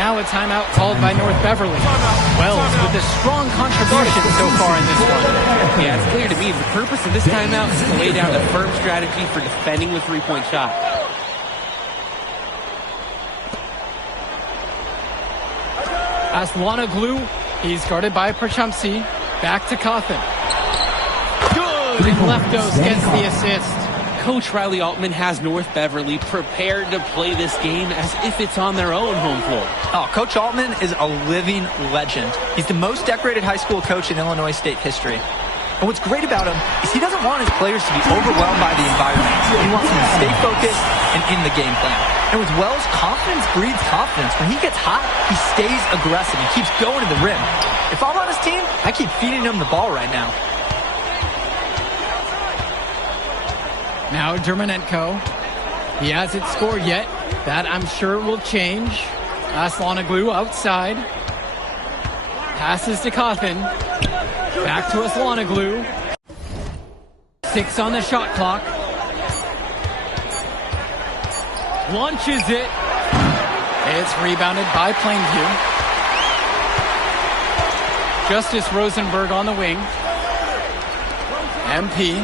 Now a timeout called by North Beverly. Wells with a strong contribution so far in this one. Yeah, it's clear to me the purpose of this timeout is to lay down a firm strategy for defending the three-point shot. Aslanoglu, he's guarded by Prachumsky. Back to Cawthon. Good! And Leftos gets the assist. Coach Riley Altman has North Beverly prepared to play this game as if it's on their own home floor. Oh, Coach Altman is a living legend. He's the most decorated high school coach in Illinois state history. And what's great about him is he doesn't want his players to be overwhelmed by the environment. He wants them to stay focused and in the game plan. And with Wells, confidence breeds confidence. When he gets hot, he stays aggressive. He keeps going to the rim. If I'm on his team, I keep feeding him the ball right now. Now Germanenko. He hasn't scored yet. That I'm sure will change. Aslanoglu outside. Passes to Cawthon. Back to Aslanoglu. 6 on the shot clock. Launches it. It's rebounded by Plainview. Justice Rosenberg on the wing. MP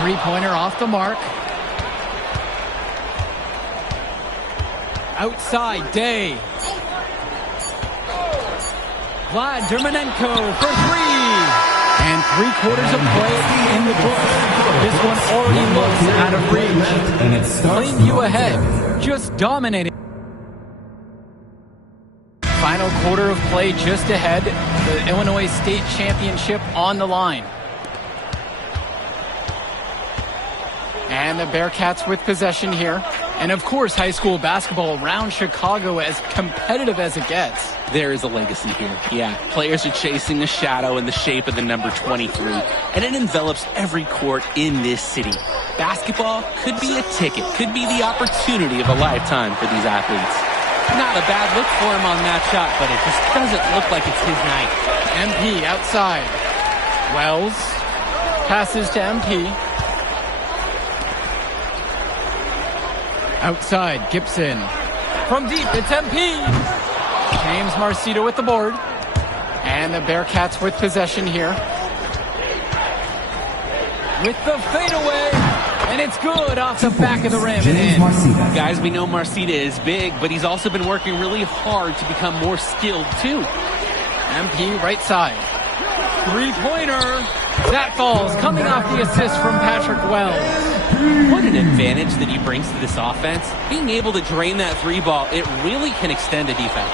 three-pointer off the mark. Outside, Day. Vlad Dermanenko for three. And 3/4 of play in the books. This one already looks out of reach. And it starts Plainview ahead, just dominating. Final quarter of play just ahead. The Illinois State Championship on the line. And the Bearcats with possession here. And of course, high school basketball around Chicago as competitive as it gets. There is a legacy here. Yeah, players are chasing a shadow in the shape of the number 23, and it envelops every court in this city. Basketball could be a ticket, could be the opportunity of a lifetime for these athletes. Not a bad look for him on that shot, but it just doesn't look like it's his night. MP outside. Wells passes to MP. Outside, Gibson. From deep, it's MP. James Marcito with the board. And the Bearcats with possession here. With the fadeaway. And it's good off the back of the rim and in. Guys, we know Marcita is big, but he's also been working really hard to become more skilled, too. MP right side. Three-pointer. That falls, coming off the assist from Patrick Wells. What an advantage that he brings to this offense. Being able to drain that three ball, it really can extend a defense.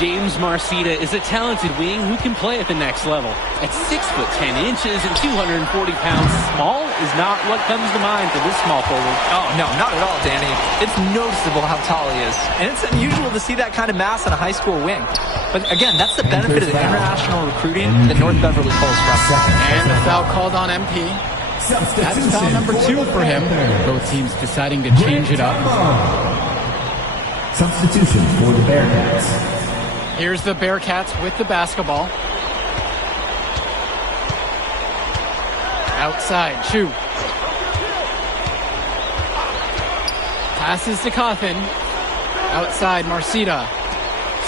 James Marcita is a talented wing who can play at the next level. At 6'10" and 240 pounds, small is not what comes to mind for this small forward. Oh, no, not at all, Danny. It's noticeable how tall he is. And it's unusual to see that kind of mass in a high school wing. But again, that's the benefit of the international recruiting that North Beverly pulls from. And the foul called on MP. That's foul number 2 for him. Both teams deciding to change it up. Substitution for the Bearcats. Here's the Bearcats with the basketball. Outside, Chu. Passes to Cawthon. Outside, Marcita.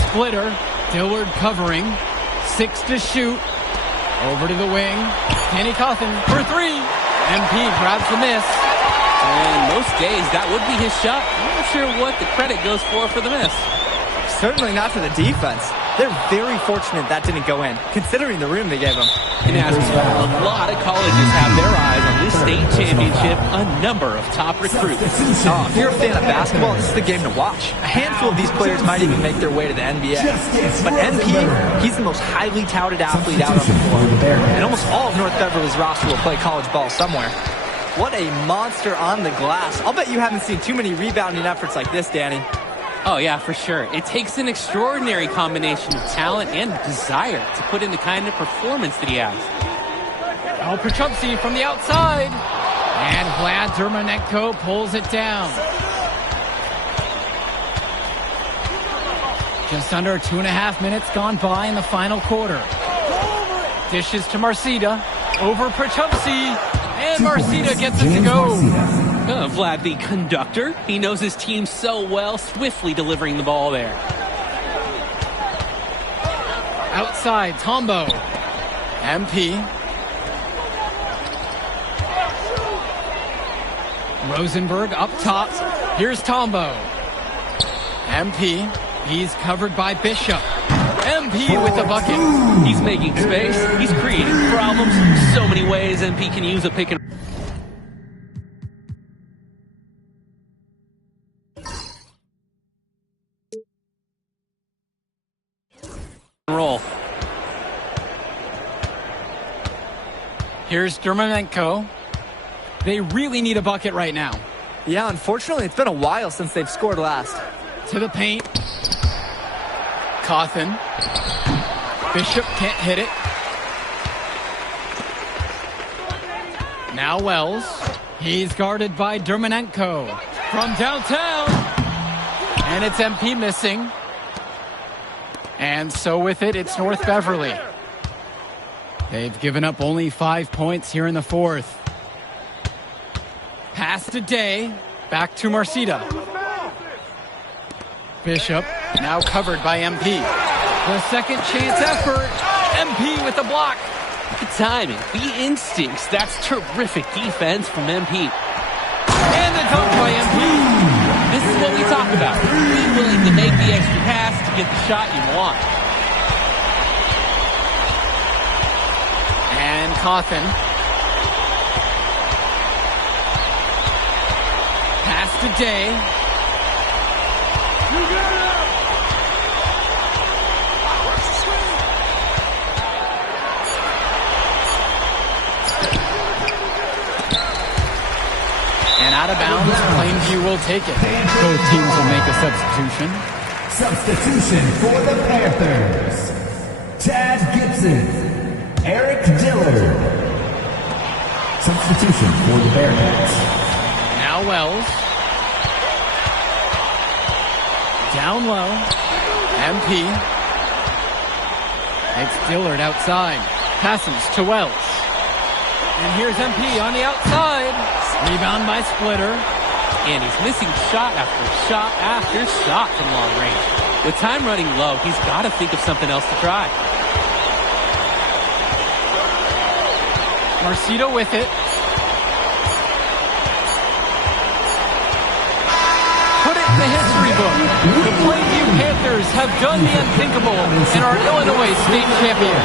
Splitter. Dillard covering. 6 to shoot. Over to the wing. Kenny Cawthon for 3. MP grabs the miss. And most days, that would be his shot. I'm not sure what the credit goes for the miss. Certainly not to the defense. They're very fortunate that didn't go in, considering the room they gave them. And as a lot of colleges have their eyes on this state championship, a number of top recruits. Oh, if you're a fan of basketball, this is the game to watch. A handful of these players might even make their way to the NBA. But MP, he's the most highly touted athlete out on the floor. And almost all of North Beverly's roster will play college ball somewhere. What a monster on the glass. I'll bet you haven't seen too many rebounding efforts like this, Danny. Oh, yeah, for sure. It takes an extraordinary combination of talent and desire to put in the kind of performance that he has. Oh, Prochupsky from the outside. And Vlad Dermanenko pulls it down. Just under 2.5 minutes gone by in the final quarter. Dishes to Marcita. Over Prochupsky. And Marcita gets it to go. Vlad, the conductor. He knows his team so well, swiftly delivering the ball there. Outside, Tombo. MP. Rosenberg up top. Here's Tombo. MP. He's covered by Bishop. MP with the bucket. He's making space. He's creating problems. So many ways MP can use a pick and roll. Here's Dermanenko. They really need a bucket right now. Yeah, unfortunately, it's been a while since they've scored last. To the paint. Cawthon. Bishop can't hit it. Now Wells. He's guarded by Dermanenko. From downtown. And it's MP missing. And so with it, it's North Beverly. They've given up only 5 points here in the fourth. Pass to Day. Back to Marcita. Bishop now covered by MP. The second chance effort. MP with the block. The timing, the instincts, that's terrific defense from MP. And the dunk by MP. This is what we talk about. Be willing to make the extra pass to get the shot you want. And Cawthon. Pass to Day. And out of bounds, Plainview will take it. Both teams will make a substitution. Substitution for the Panthers. Chad Gibson, Eric Dillard. Substitution for the Bearcats. Now Wells. Down low. MP. It's Dillard outside. Passes to Wells. And here's MP on the outside. Rebound by Splitter. And he's missing shot after shot after shot from long range. With time running low, he's got to think of something else to try. Marcito with it. Put it in the history book. The Plainview Panthers have done the unthinkable and are Illinois state champions.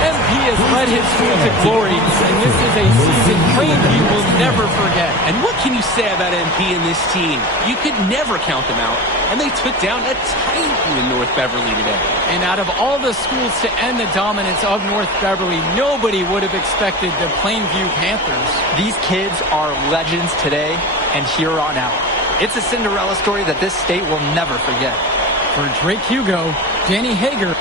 MP has led his school to glory, and this is a season Plainview will never forget. And what can you say about MP and this team? You could never count them out, and they took down a Titan in North Beverly today. And out of all the schools to end the dominance of North Beverly, nobody would have expected the Plainview Panthers. These kids are legends today and here on out. It's a Cinderella story that this state will never forget. For Drake Hugo, Danny Hager.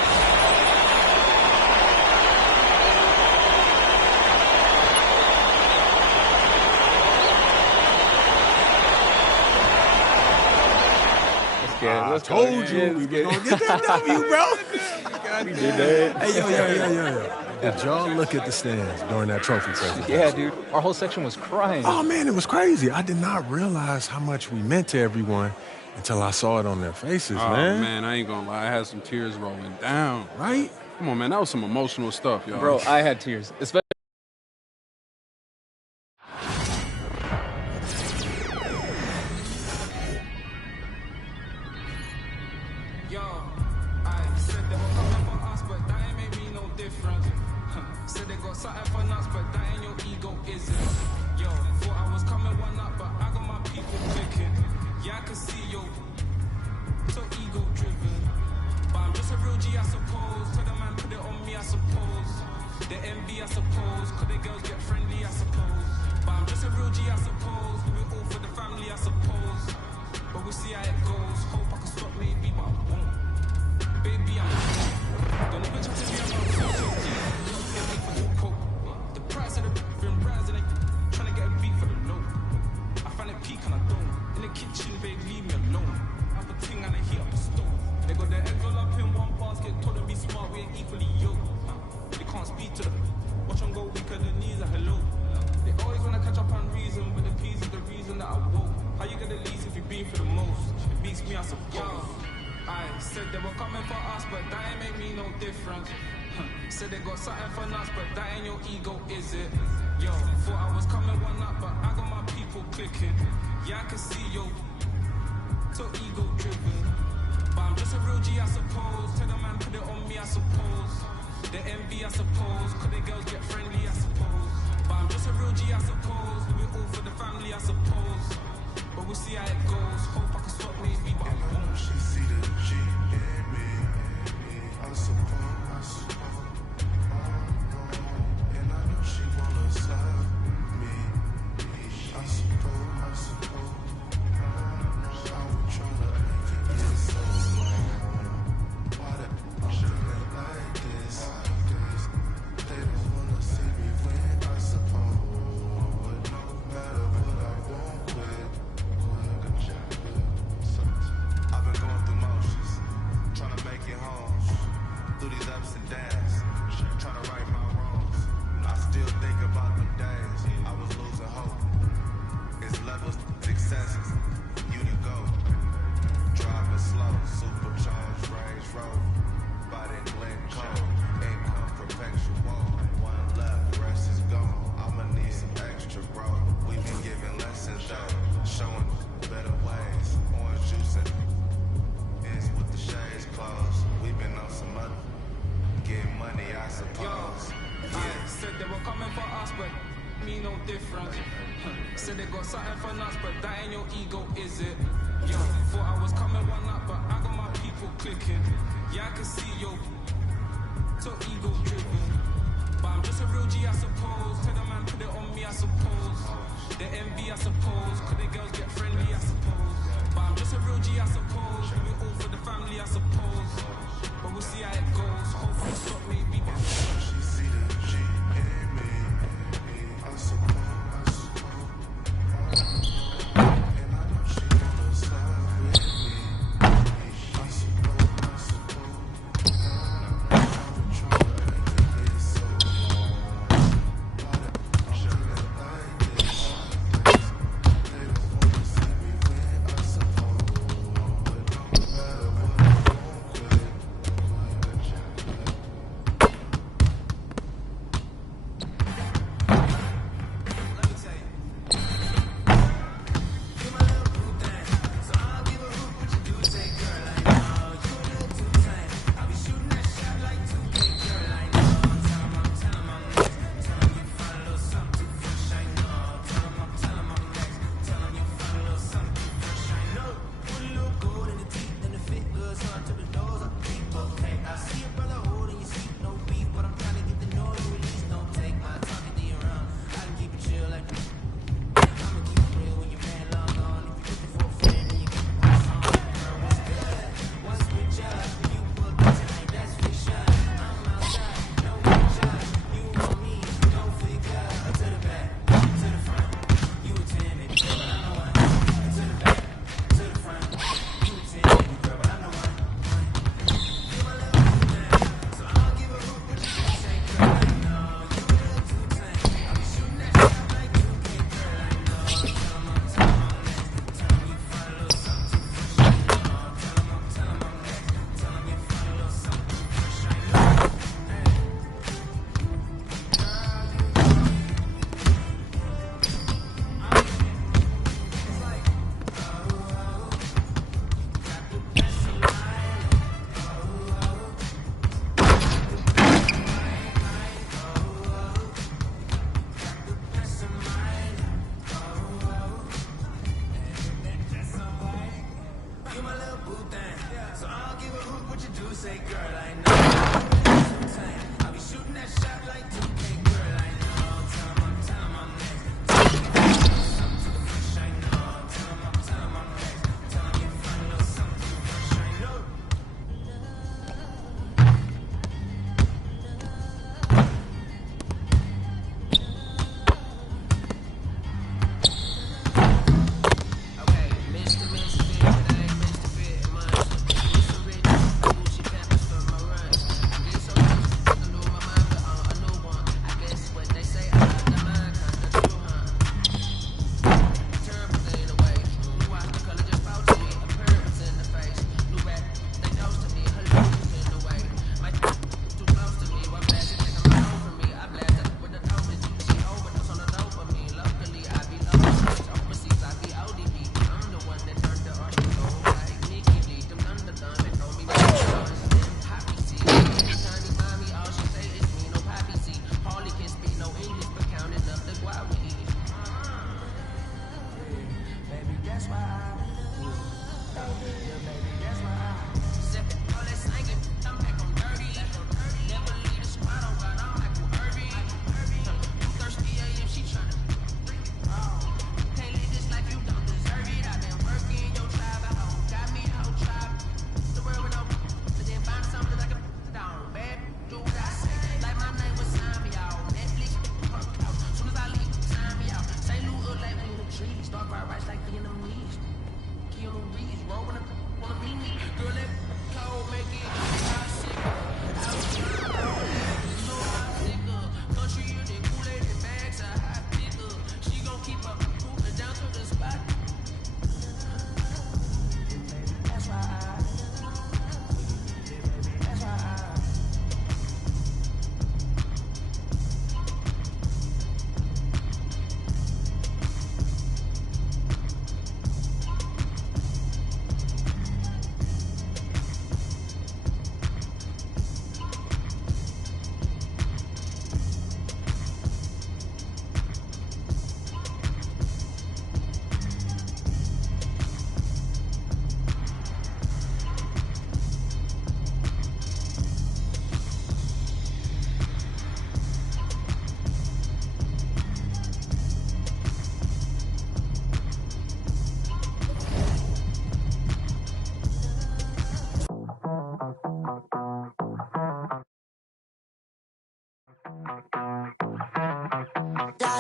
I told you we were going to get that W, bro. We did that. Hey, yo. Did y'all look at the stands during that trophy presentation? Yeah, dude. Our whole section was crying. Oh, man, it was crazy. I did not realize how much we meant to everyone until I saw it on their faces, man. Oh, man, I ain't gonna lie. I had some tears rolling down. Right? Come on, man. That was some emotional stuff, y'all. Bro, I had tears. Especially Said they got something for us, but that ain't your ego, is it? Yo, thought I was coming one up, but I got my people clicking. Yeah, I can see yo, so ego driven. But I'm just a real G, I suppose. Tell the man, put it on me, I suppose. The envy, I suppose. Could the girls get friendly, I suppose. But I'm just a real G, I suppose. Do it all for the family, I suppose. But we'll see how it goes. Hope I can stop maybe, but I won't. She see the G in me, I suppose. one left, rest is gone. I'ma need some extra, bro. We've been giving lessons, though. Showing better ways. Orange juice and ends with the shades closed. We've been on some other. Getting money, I suppose. Yeah, said they were coming for us, but me no different. Said they got something for us, but that ain't your ego, is it? Yo, thought I was coming one up, but I got my people clicking. Yeah, I can see yo, so ego driven. But I'm just a real G, I suppose. Tell the man put it on me, I suppose. The envy, I suppose. Could the girls get friendly, I suppose. But I'm just a real G, I suppose. Do it all for the family, I suppose. But we'll see how it goes. Hopefully stop maybe. She see the G in me. I suppose. And I know she wanna slide with me. I suppose. I've been trying to get this so long. Should have like this. They don't wanna see me win, I suppose. But no matter what, I won't quit.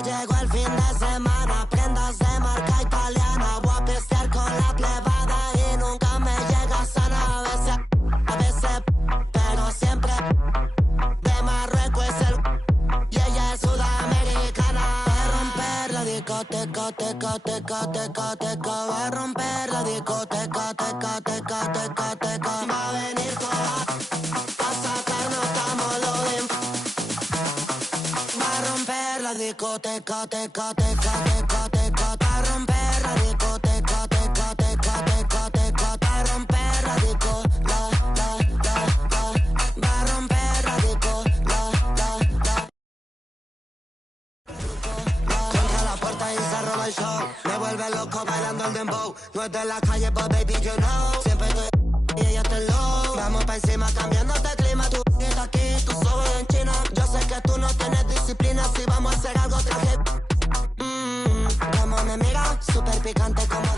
Ya llegó el fin de semana, prendas de marca italiana. Voy a pistear con la plebada y nunca me llega sana. A veces, pero siempre. De Marruecos es el y ella es sudamericana. Va a romper la discoteca, teca, teca, teca, teca. Va a romper la discoteca, teca, teca, teca, teca. Va a venir toda a sacarnos tamolodín. Va a romper la discoteca, teca, teca, teca, teca. Va a romper la discoteca, teca, teca, teca, teca. Va a romper la disco, la. Va a romper la disco, la. Contra la puerta y se roba el show. Me vuelve loco bailando el dembow. No es de la calle, but baby, you know. Siempre estoy y ella está low. Vamos pa' encima cambiándote clima. Tú estás aquí, tú solo en China. Yo sé que tú no tienes disciplina. Si vamos a hacer algo, traje. Como me mira, súper picante como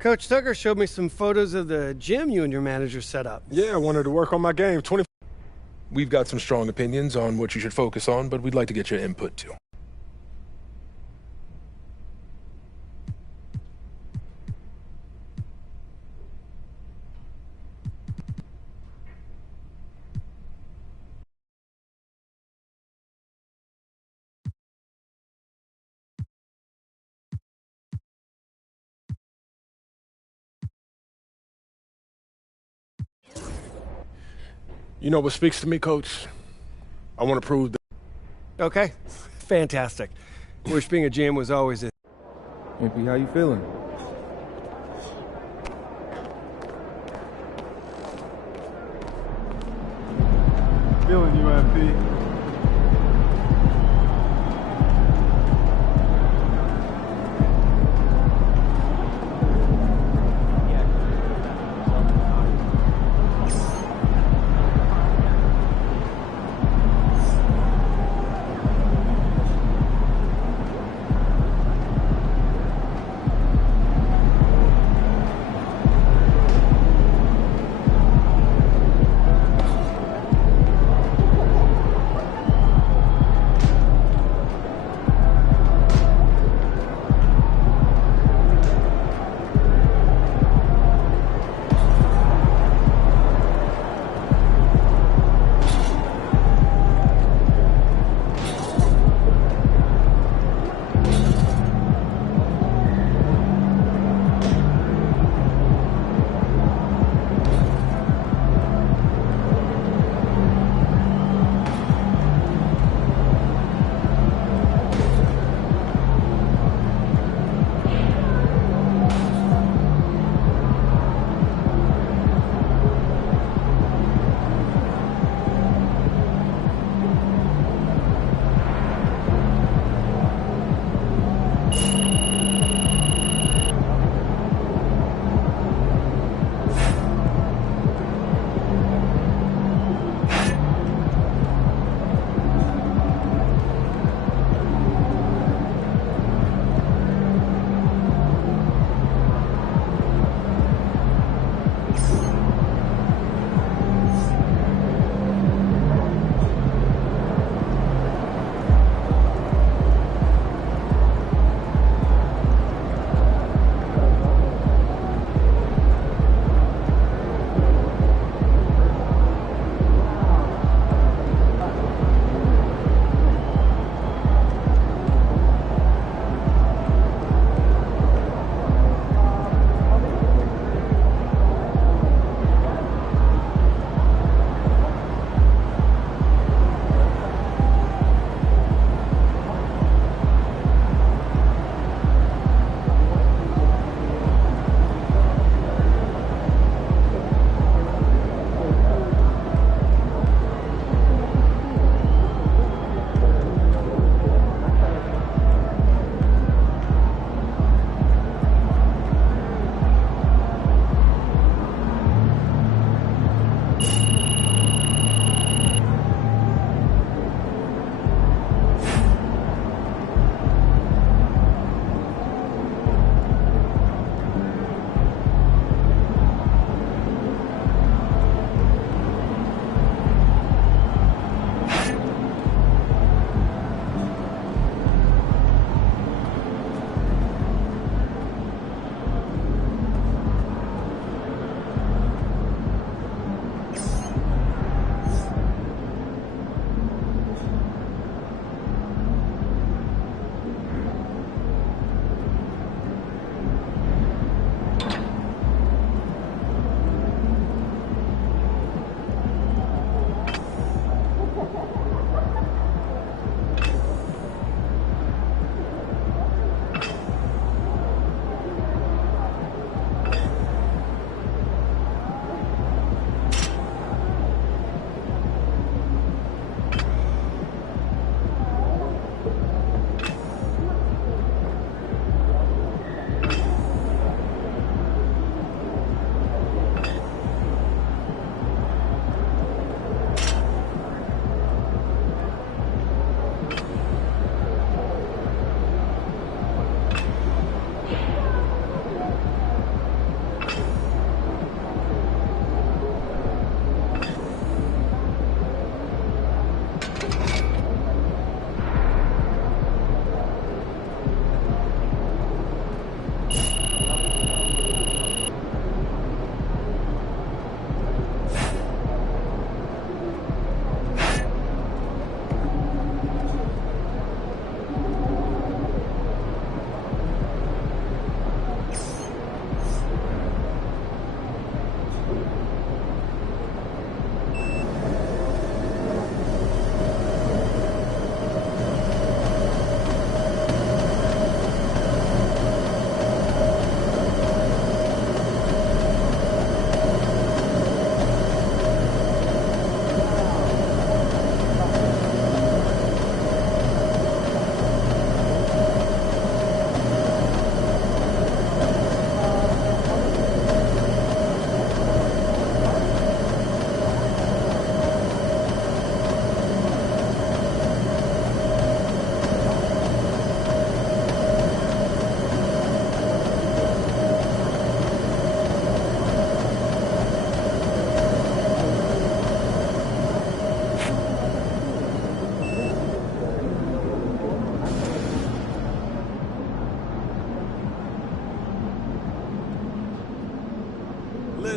Coach Tucker showed me some photos of the gym you and your manager set up. Yeah, I wanted to work on my game. We've got some strong opinions on what you should focus on, but we'd like to get your input too. You know what speaks to me, Coach? I want to prove that. Okay, fantastic. Wish being a GM was always a... MP, how you feeling? Feeling you, MP.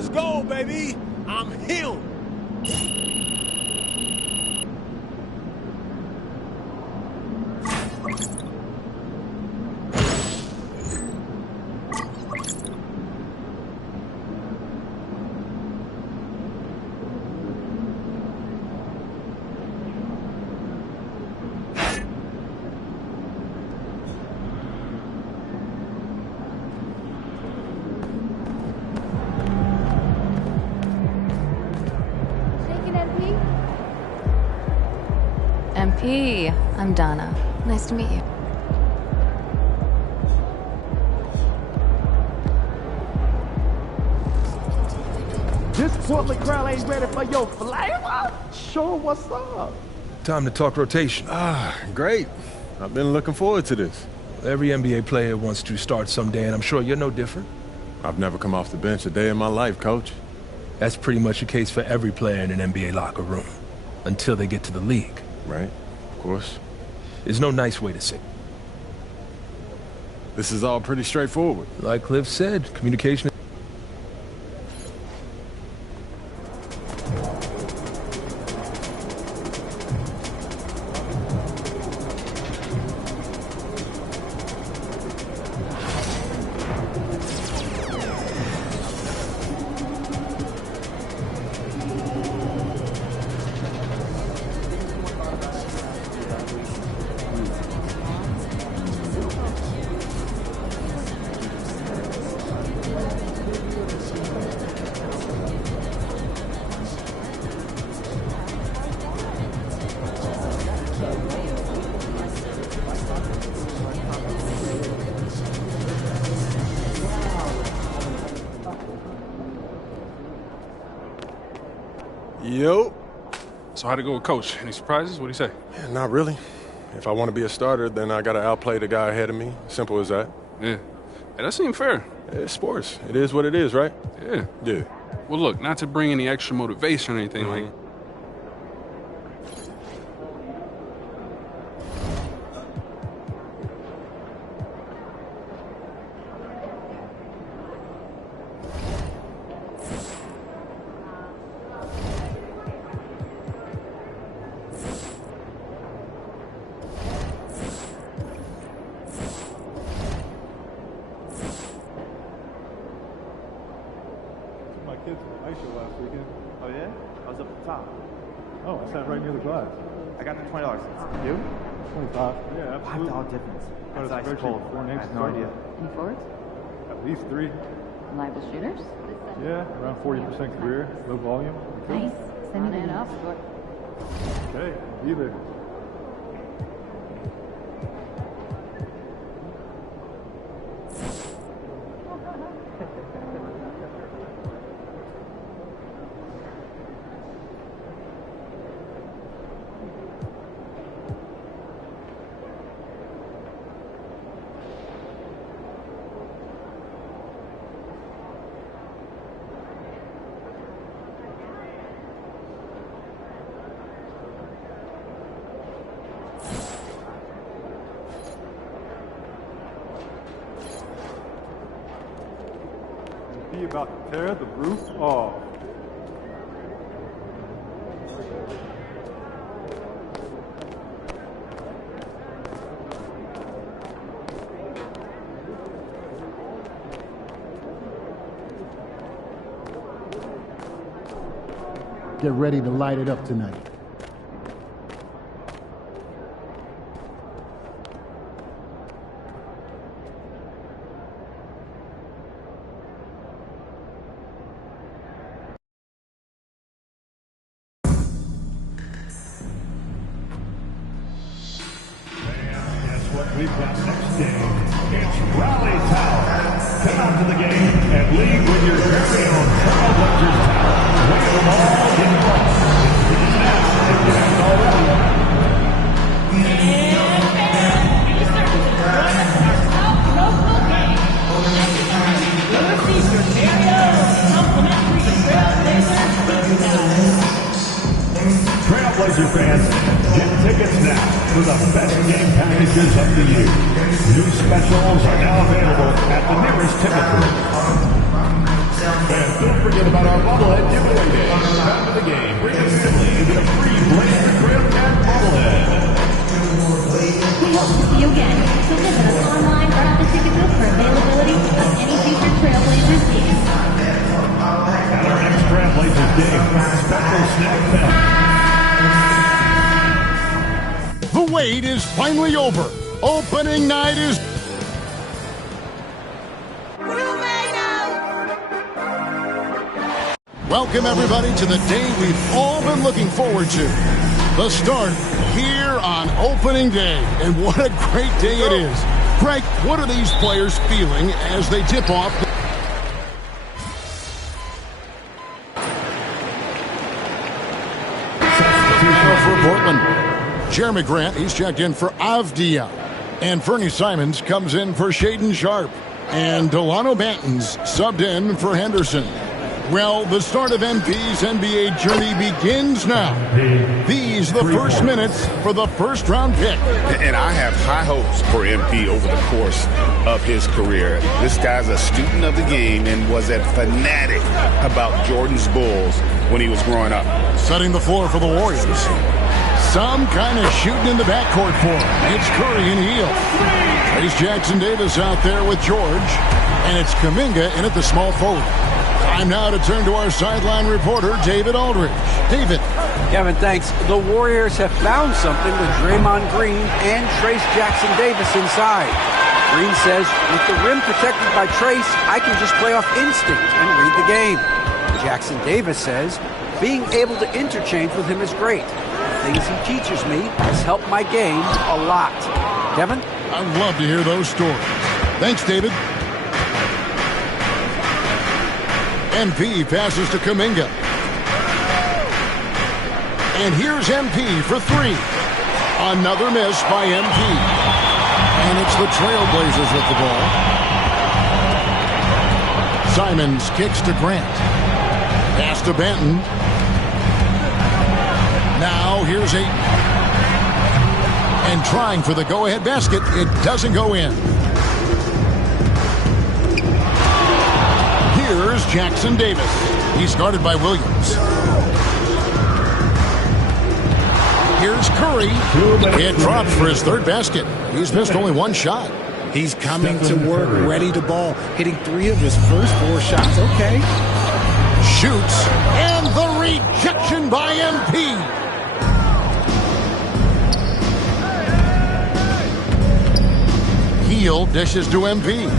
Let's go, baby. I'm him. MP, I'm Donna. Nice to meet you. This Portland crowd ain't ready for your flavor? Sure, what's up? Time to talk rotation. Great. I've been looking forward to this. Every NBA player wants to start someday, and I'm sure you're no different. I've never come off the bench a day in my life, Coach. That's pretty much the case for every player in an NBA locker room. Until they get to the league. Right, of course. There's no nice way to say it. This is all pretty straightforward. Like Cliff said, communication. Yo. So how'd it go with Coach? Any surprises? What'd he say? Yeah, not really. If I want to be a starter, then I got to outplay the guy ahead of me. Simple as that. Yeah. Hey, that seemed fair. It's sports. It is what it is, right? Yeah. Yeah. Well, look, not to bring any extra motivation or anything like. My kids were at ice show last weekend. Oh, yeah? I was up at the top. Oh, I sat right near the glass. I got the $20. You? 25. Yeah, absolutely. $5 difference. Got a That's ice spreadsheet, cold. 4 I names. had no idea. Any forwards? At least 3. Reliable shooters? Yeah, around 40% career, low volume. Nice. Send me that up. Okay, I'll be there. Be about to tear the roof off. Get ready to light it up tonight. We've got next game. It's Rally Tower. Come out to the game and lead with your very own Trailblazers Tower. Win them all in bulk. It's now if you haven't already. Trailblazer fans, get tickets now for the best game packages of the year. New specials are now available at the nearest ticket room. And don't forget forget about our bobblehead giveaway day. After the game, bring a family to get a free Blazer Grip and bobblehead. We hope to see you again. So visit us online or at the ticket booth for availability of any future Trailblazers games. At our next Trailblazers game, special snack pack. The wait is finally over. Opening night is... Welcome, everybody, to the day we've all been looking forward to. The start here on opening day. And what a great day it is. Greg, what are these players feeling as they tip off? Substitution for Portland. Jeremy Grant, he's checked in for Avdia. And Fernie Simons comes in for Shaden Sharp. And Delano Banton's subbed in for Henderson. Well, the start of MP's NBA journey begins now. These are the first minutes for the first-round pick. And I have high hopes for MP over the course of his career. This guy's a student of the game and was a fanatic about Jordan's Bulls when he was growing up. Setting the floor for the Warriors. Some kind of shooting in the backcourt for him. It's Curry and Hield. There's Jackson Davis out there with George. And it's Kuminga in at the small forward. Time now to turn to our sideline reporter, David Aldridge. David. Kevin, thanks. The Warriors have found something with Draymond Green and Trace Jackson Davis inside. Green says, with the rim protected by Trace, I can just play off instinct and read the game. Jackson Davis says, being able to interchange with him is great. The things he teaches me has helped my game a lot. Kevin? I'd love to hear those stories. Thanks, David. MP passes to Kuminga. And here's MP for three. Another miss by MP. And it's the Trailblazers with the ball. Simons kicks to Grant. Pass to Banton. Now here's Ayton. And trying for the go-ahead basket. It doesn't go in. Here's Jackson Davis. He's guarded by Williams. Here's Curry. It drops for his third basket. He's missed only one shot. He's coming to work, ready to ball, hitting 3 of his first 4 shots. Okay. Shoots. And the rejection by MP. Hield dishes to MP.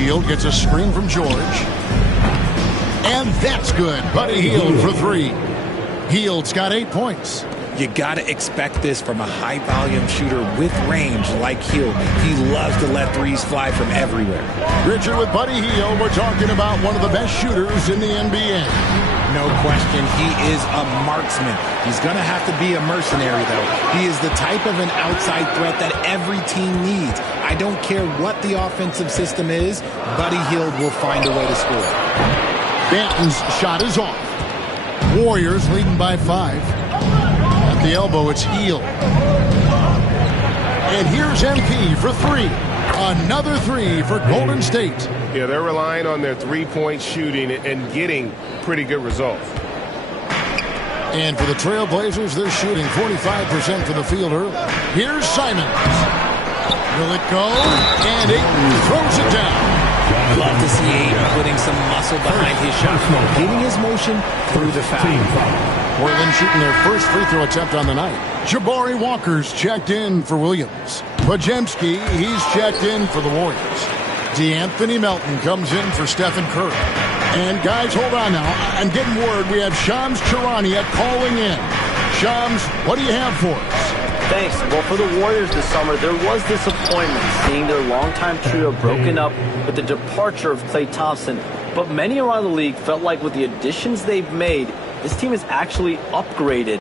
Hield gets a screen from George. And that's good. Buddy Hield for 3. Hield's got 8 points. You got to expect this from a high-volume shooter with range like Hield. He loves to let threes fly from everywhere. Richard, with Buddy Hield, we're talking about one of the best shooters in the NBA. No question, he is a marksman. He's going to have to be a mercenary, though. He is the type of an outside threat that every team needs. I don't care what the offensive system is, Buddy Hield will find a way to score. Banton's shot is off. Warriors leading by 5. At the elbow, it's Hield. And here's MP for 3. Another 3 for Golden State. Yeah, they're relying on their three-point shooting and getting pretty good results. And for the Trailblazers, they're shooting 45% from the field early. Here's Simons. Will it go? And Ayton throws it down. Love to see Ayton putting some muscle behind his shot, getting his motion through the foul. Portland shooting their first free throw attempt on the night. Jabari Walker's checked in for Williams. Podziemski, he's checked in for the Warriors. DeAnthony Melton comes in for Stephen Curry. And guys, hold on now. I'm getting word we have Shams Charania calling in. Shams, what do you have for us? Thanks. Well, for the Warriors this summer, there was disappointment seeing their longtime trio broken up with the departure of Klay Thompson. But many around the league felt like with the additions they've made, this team is actually upgraded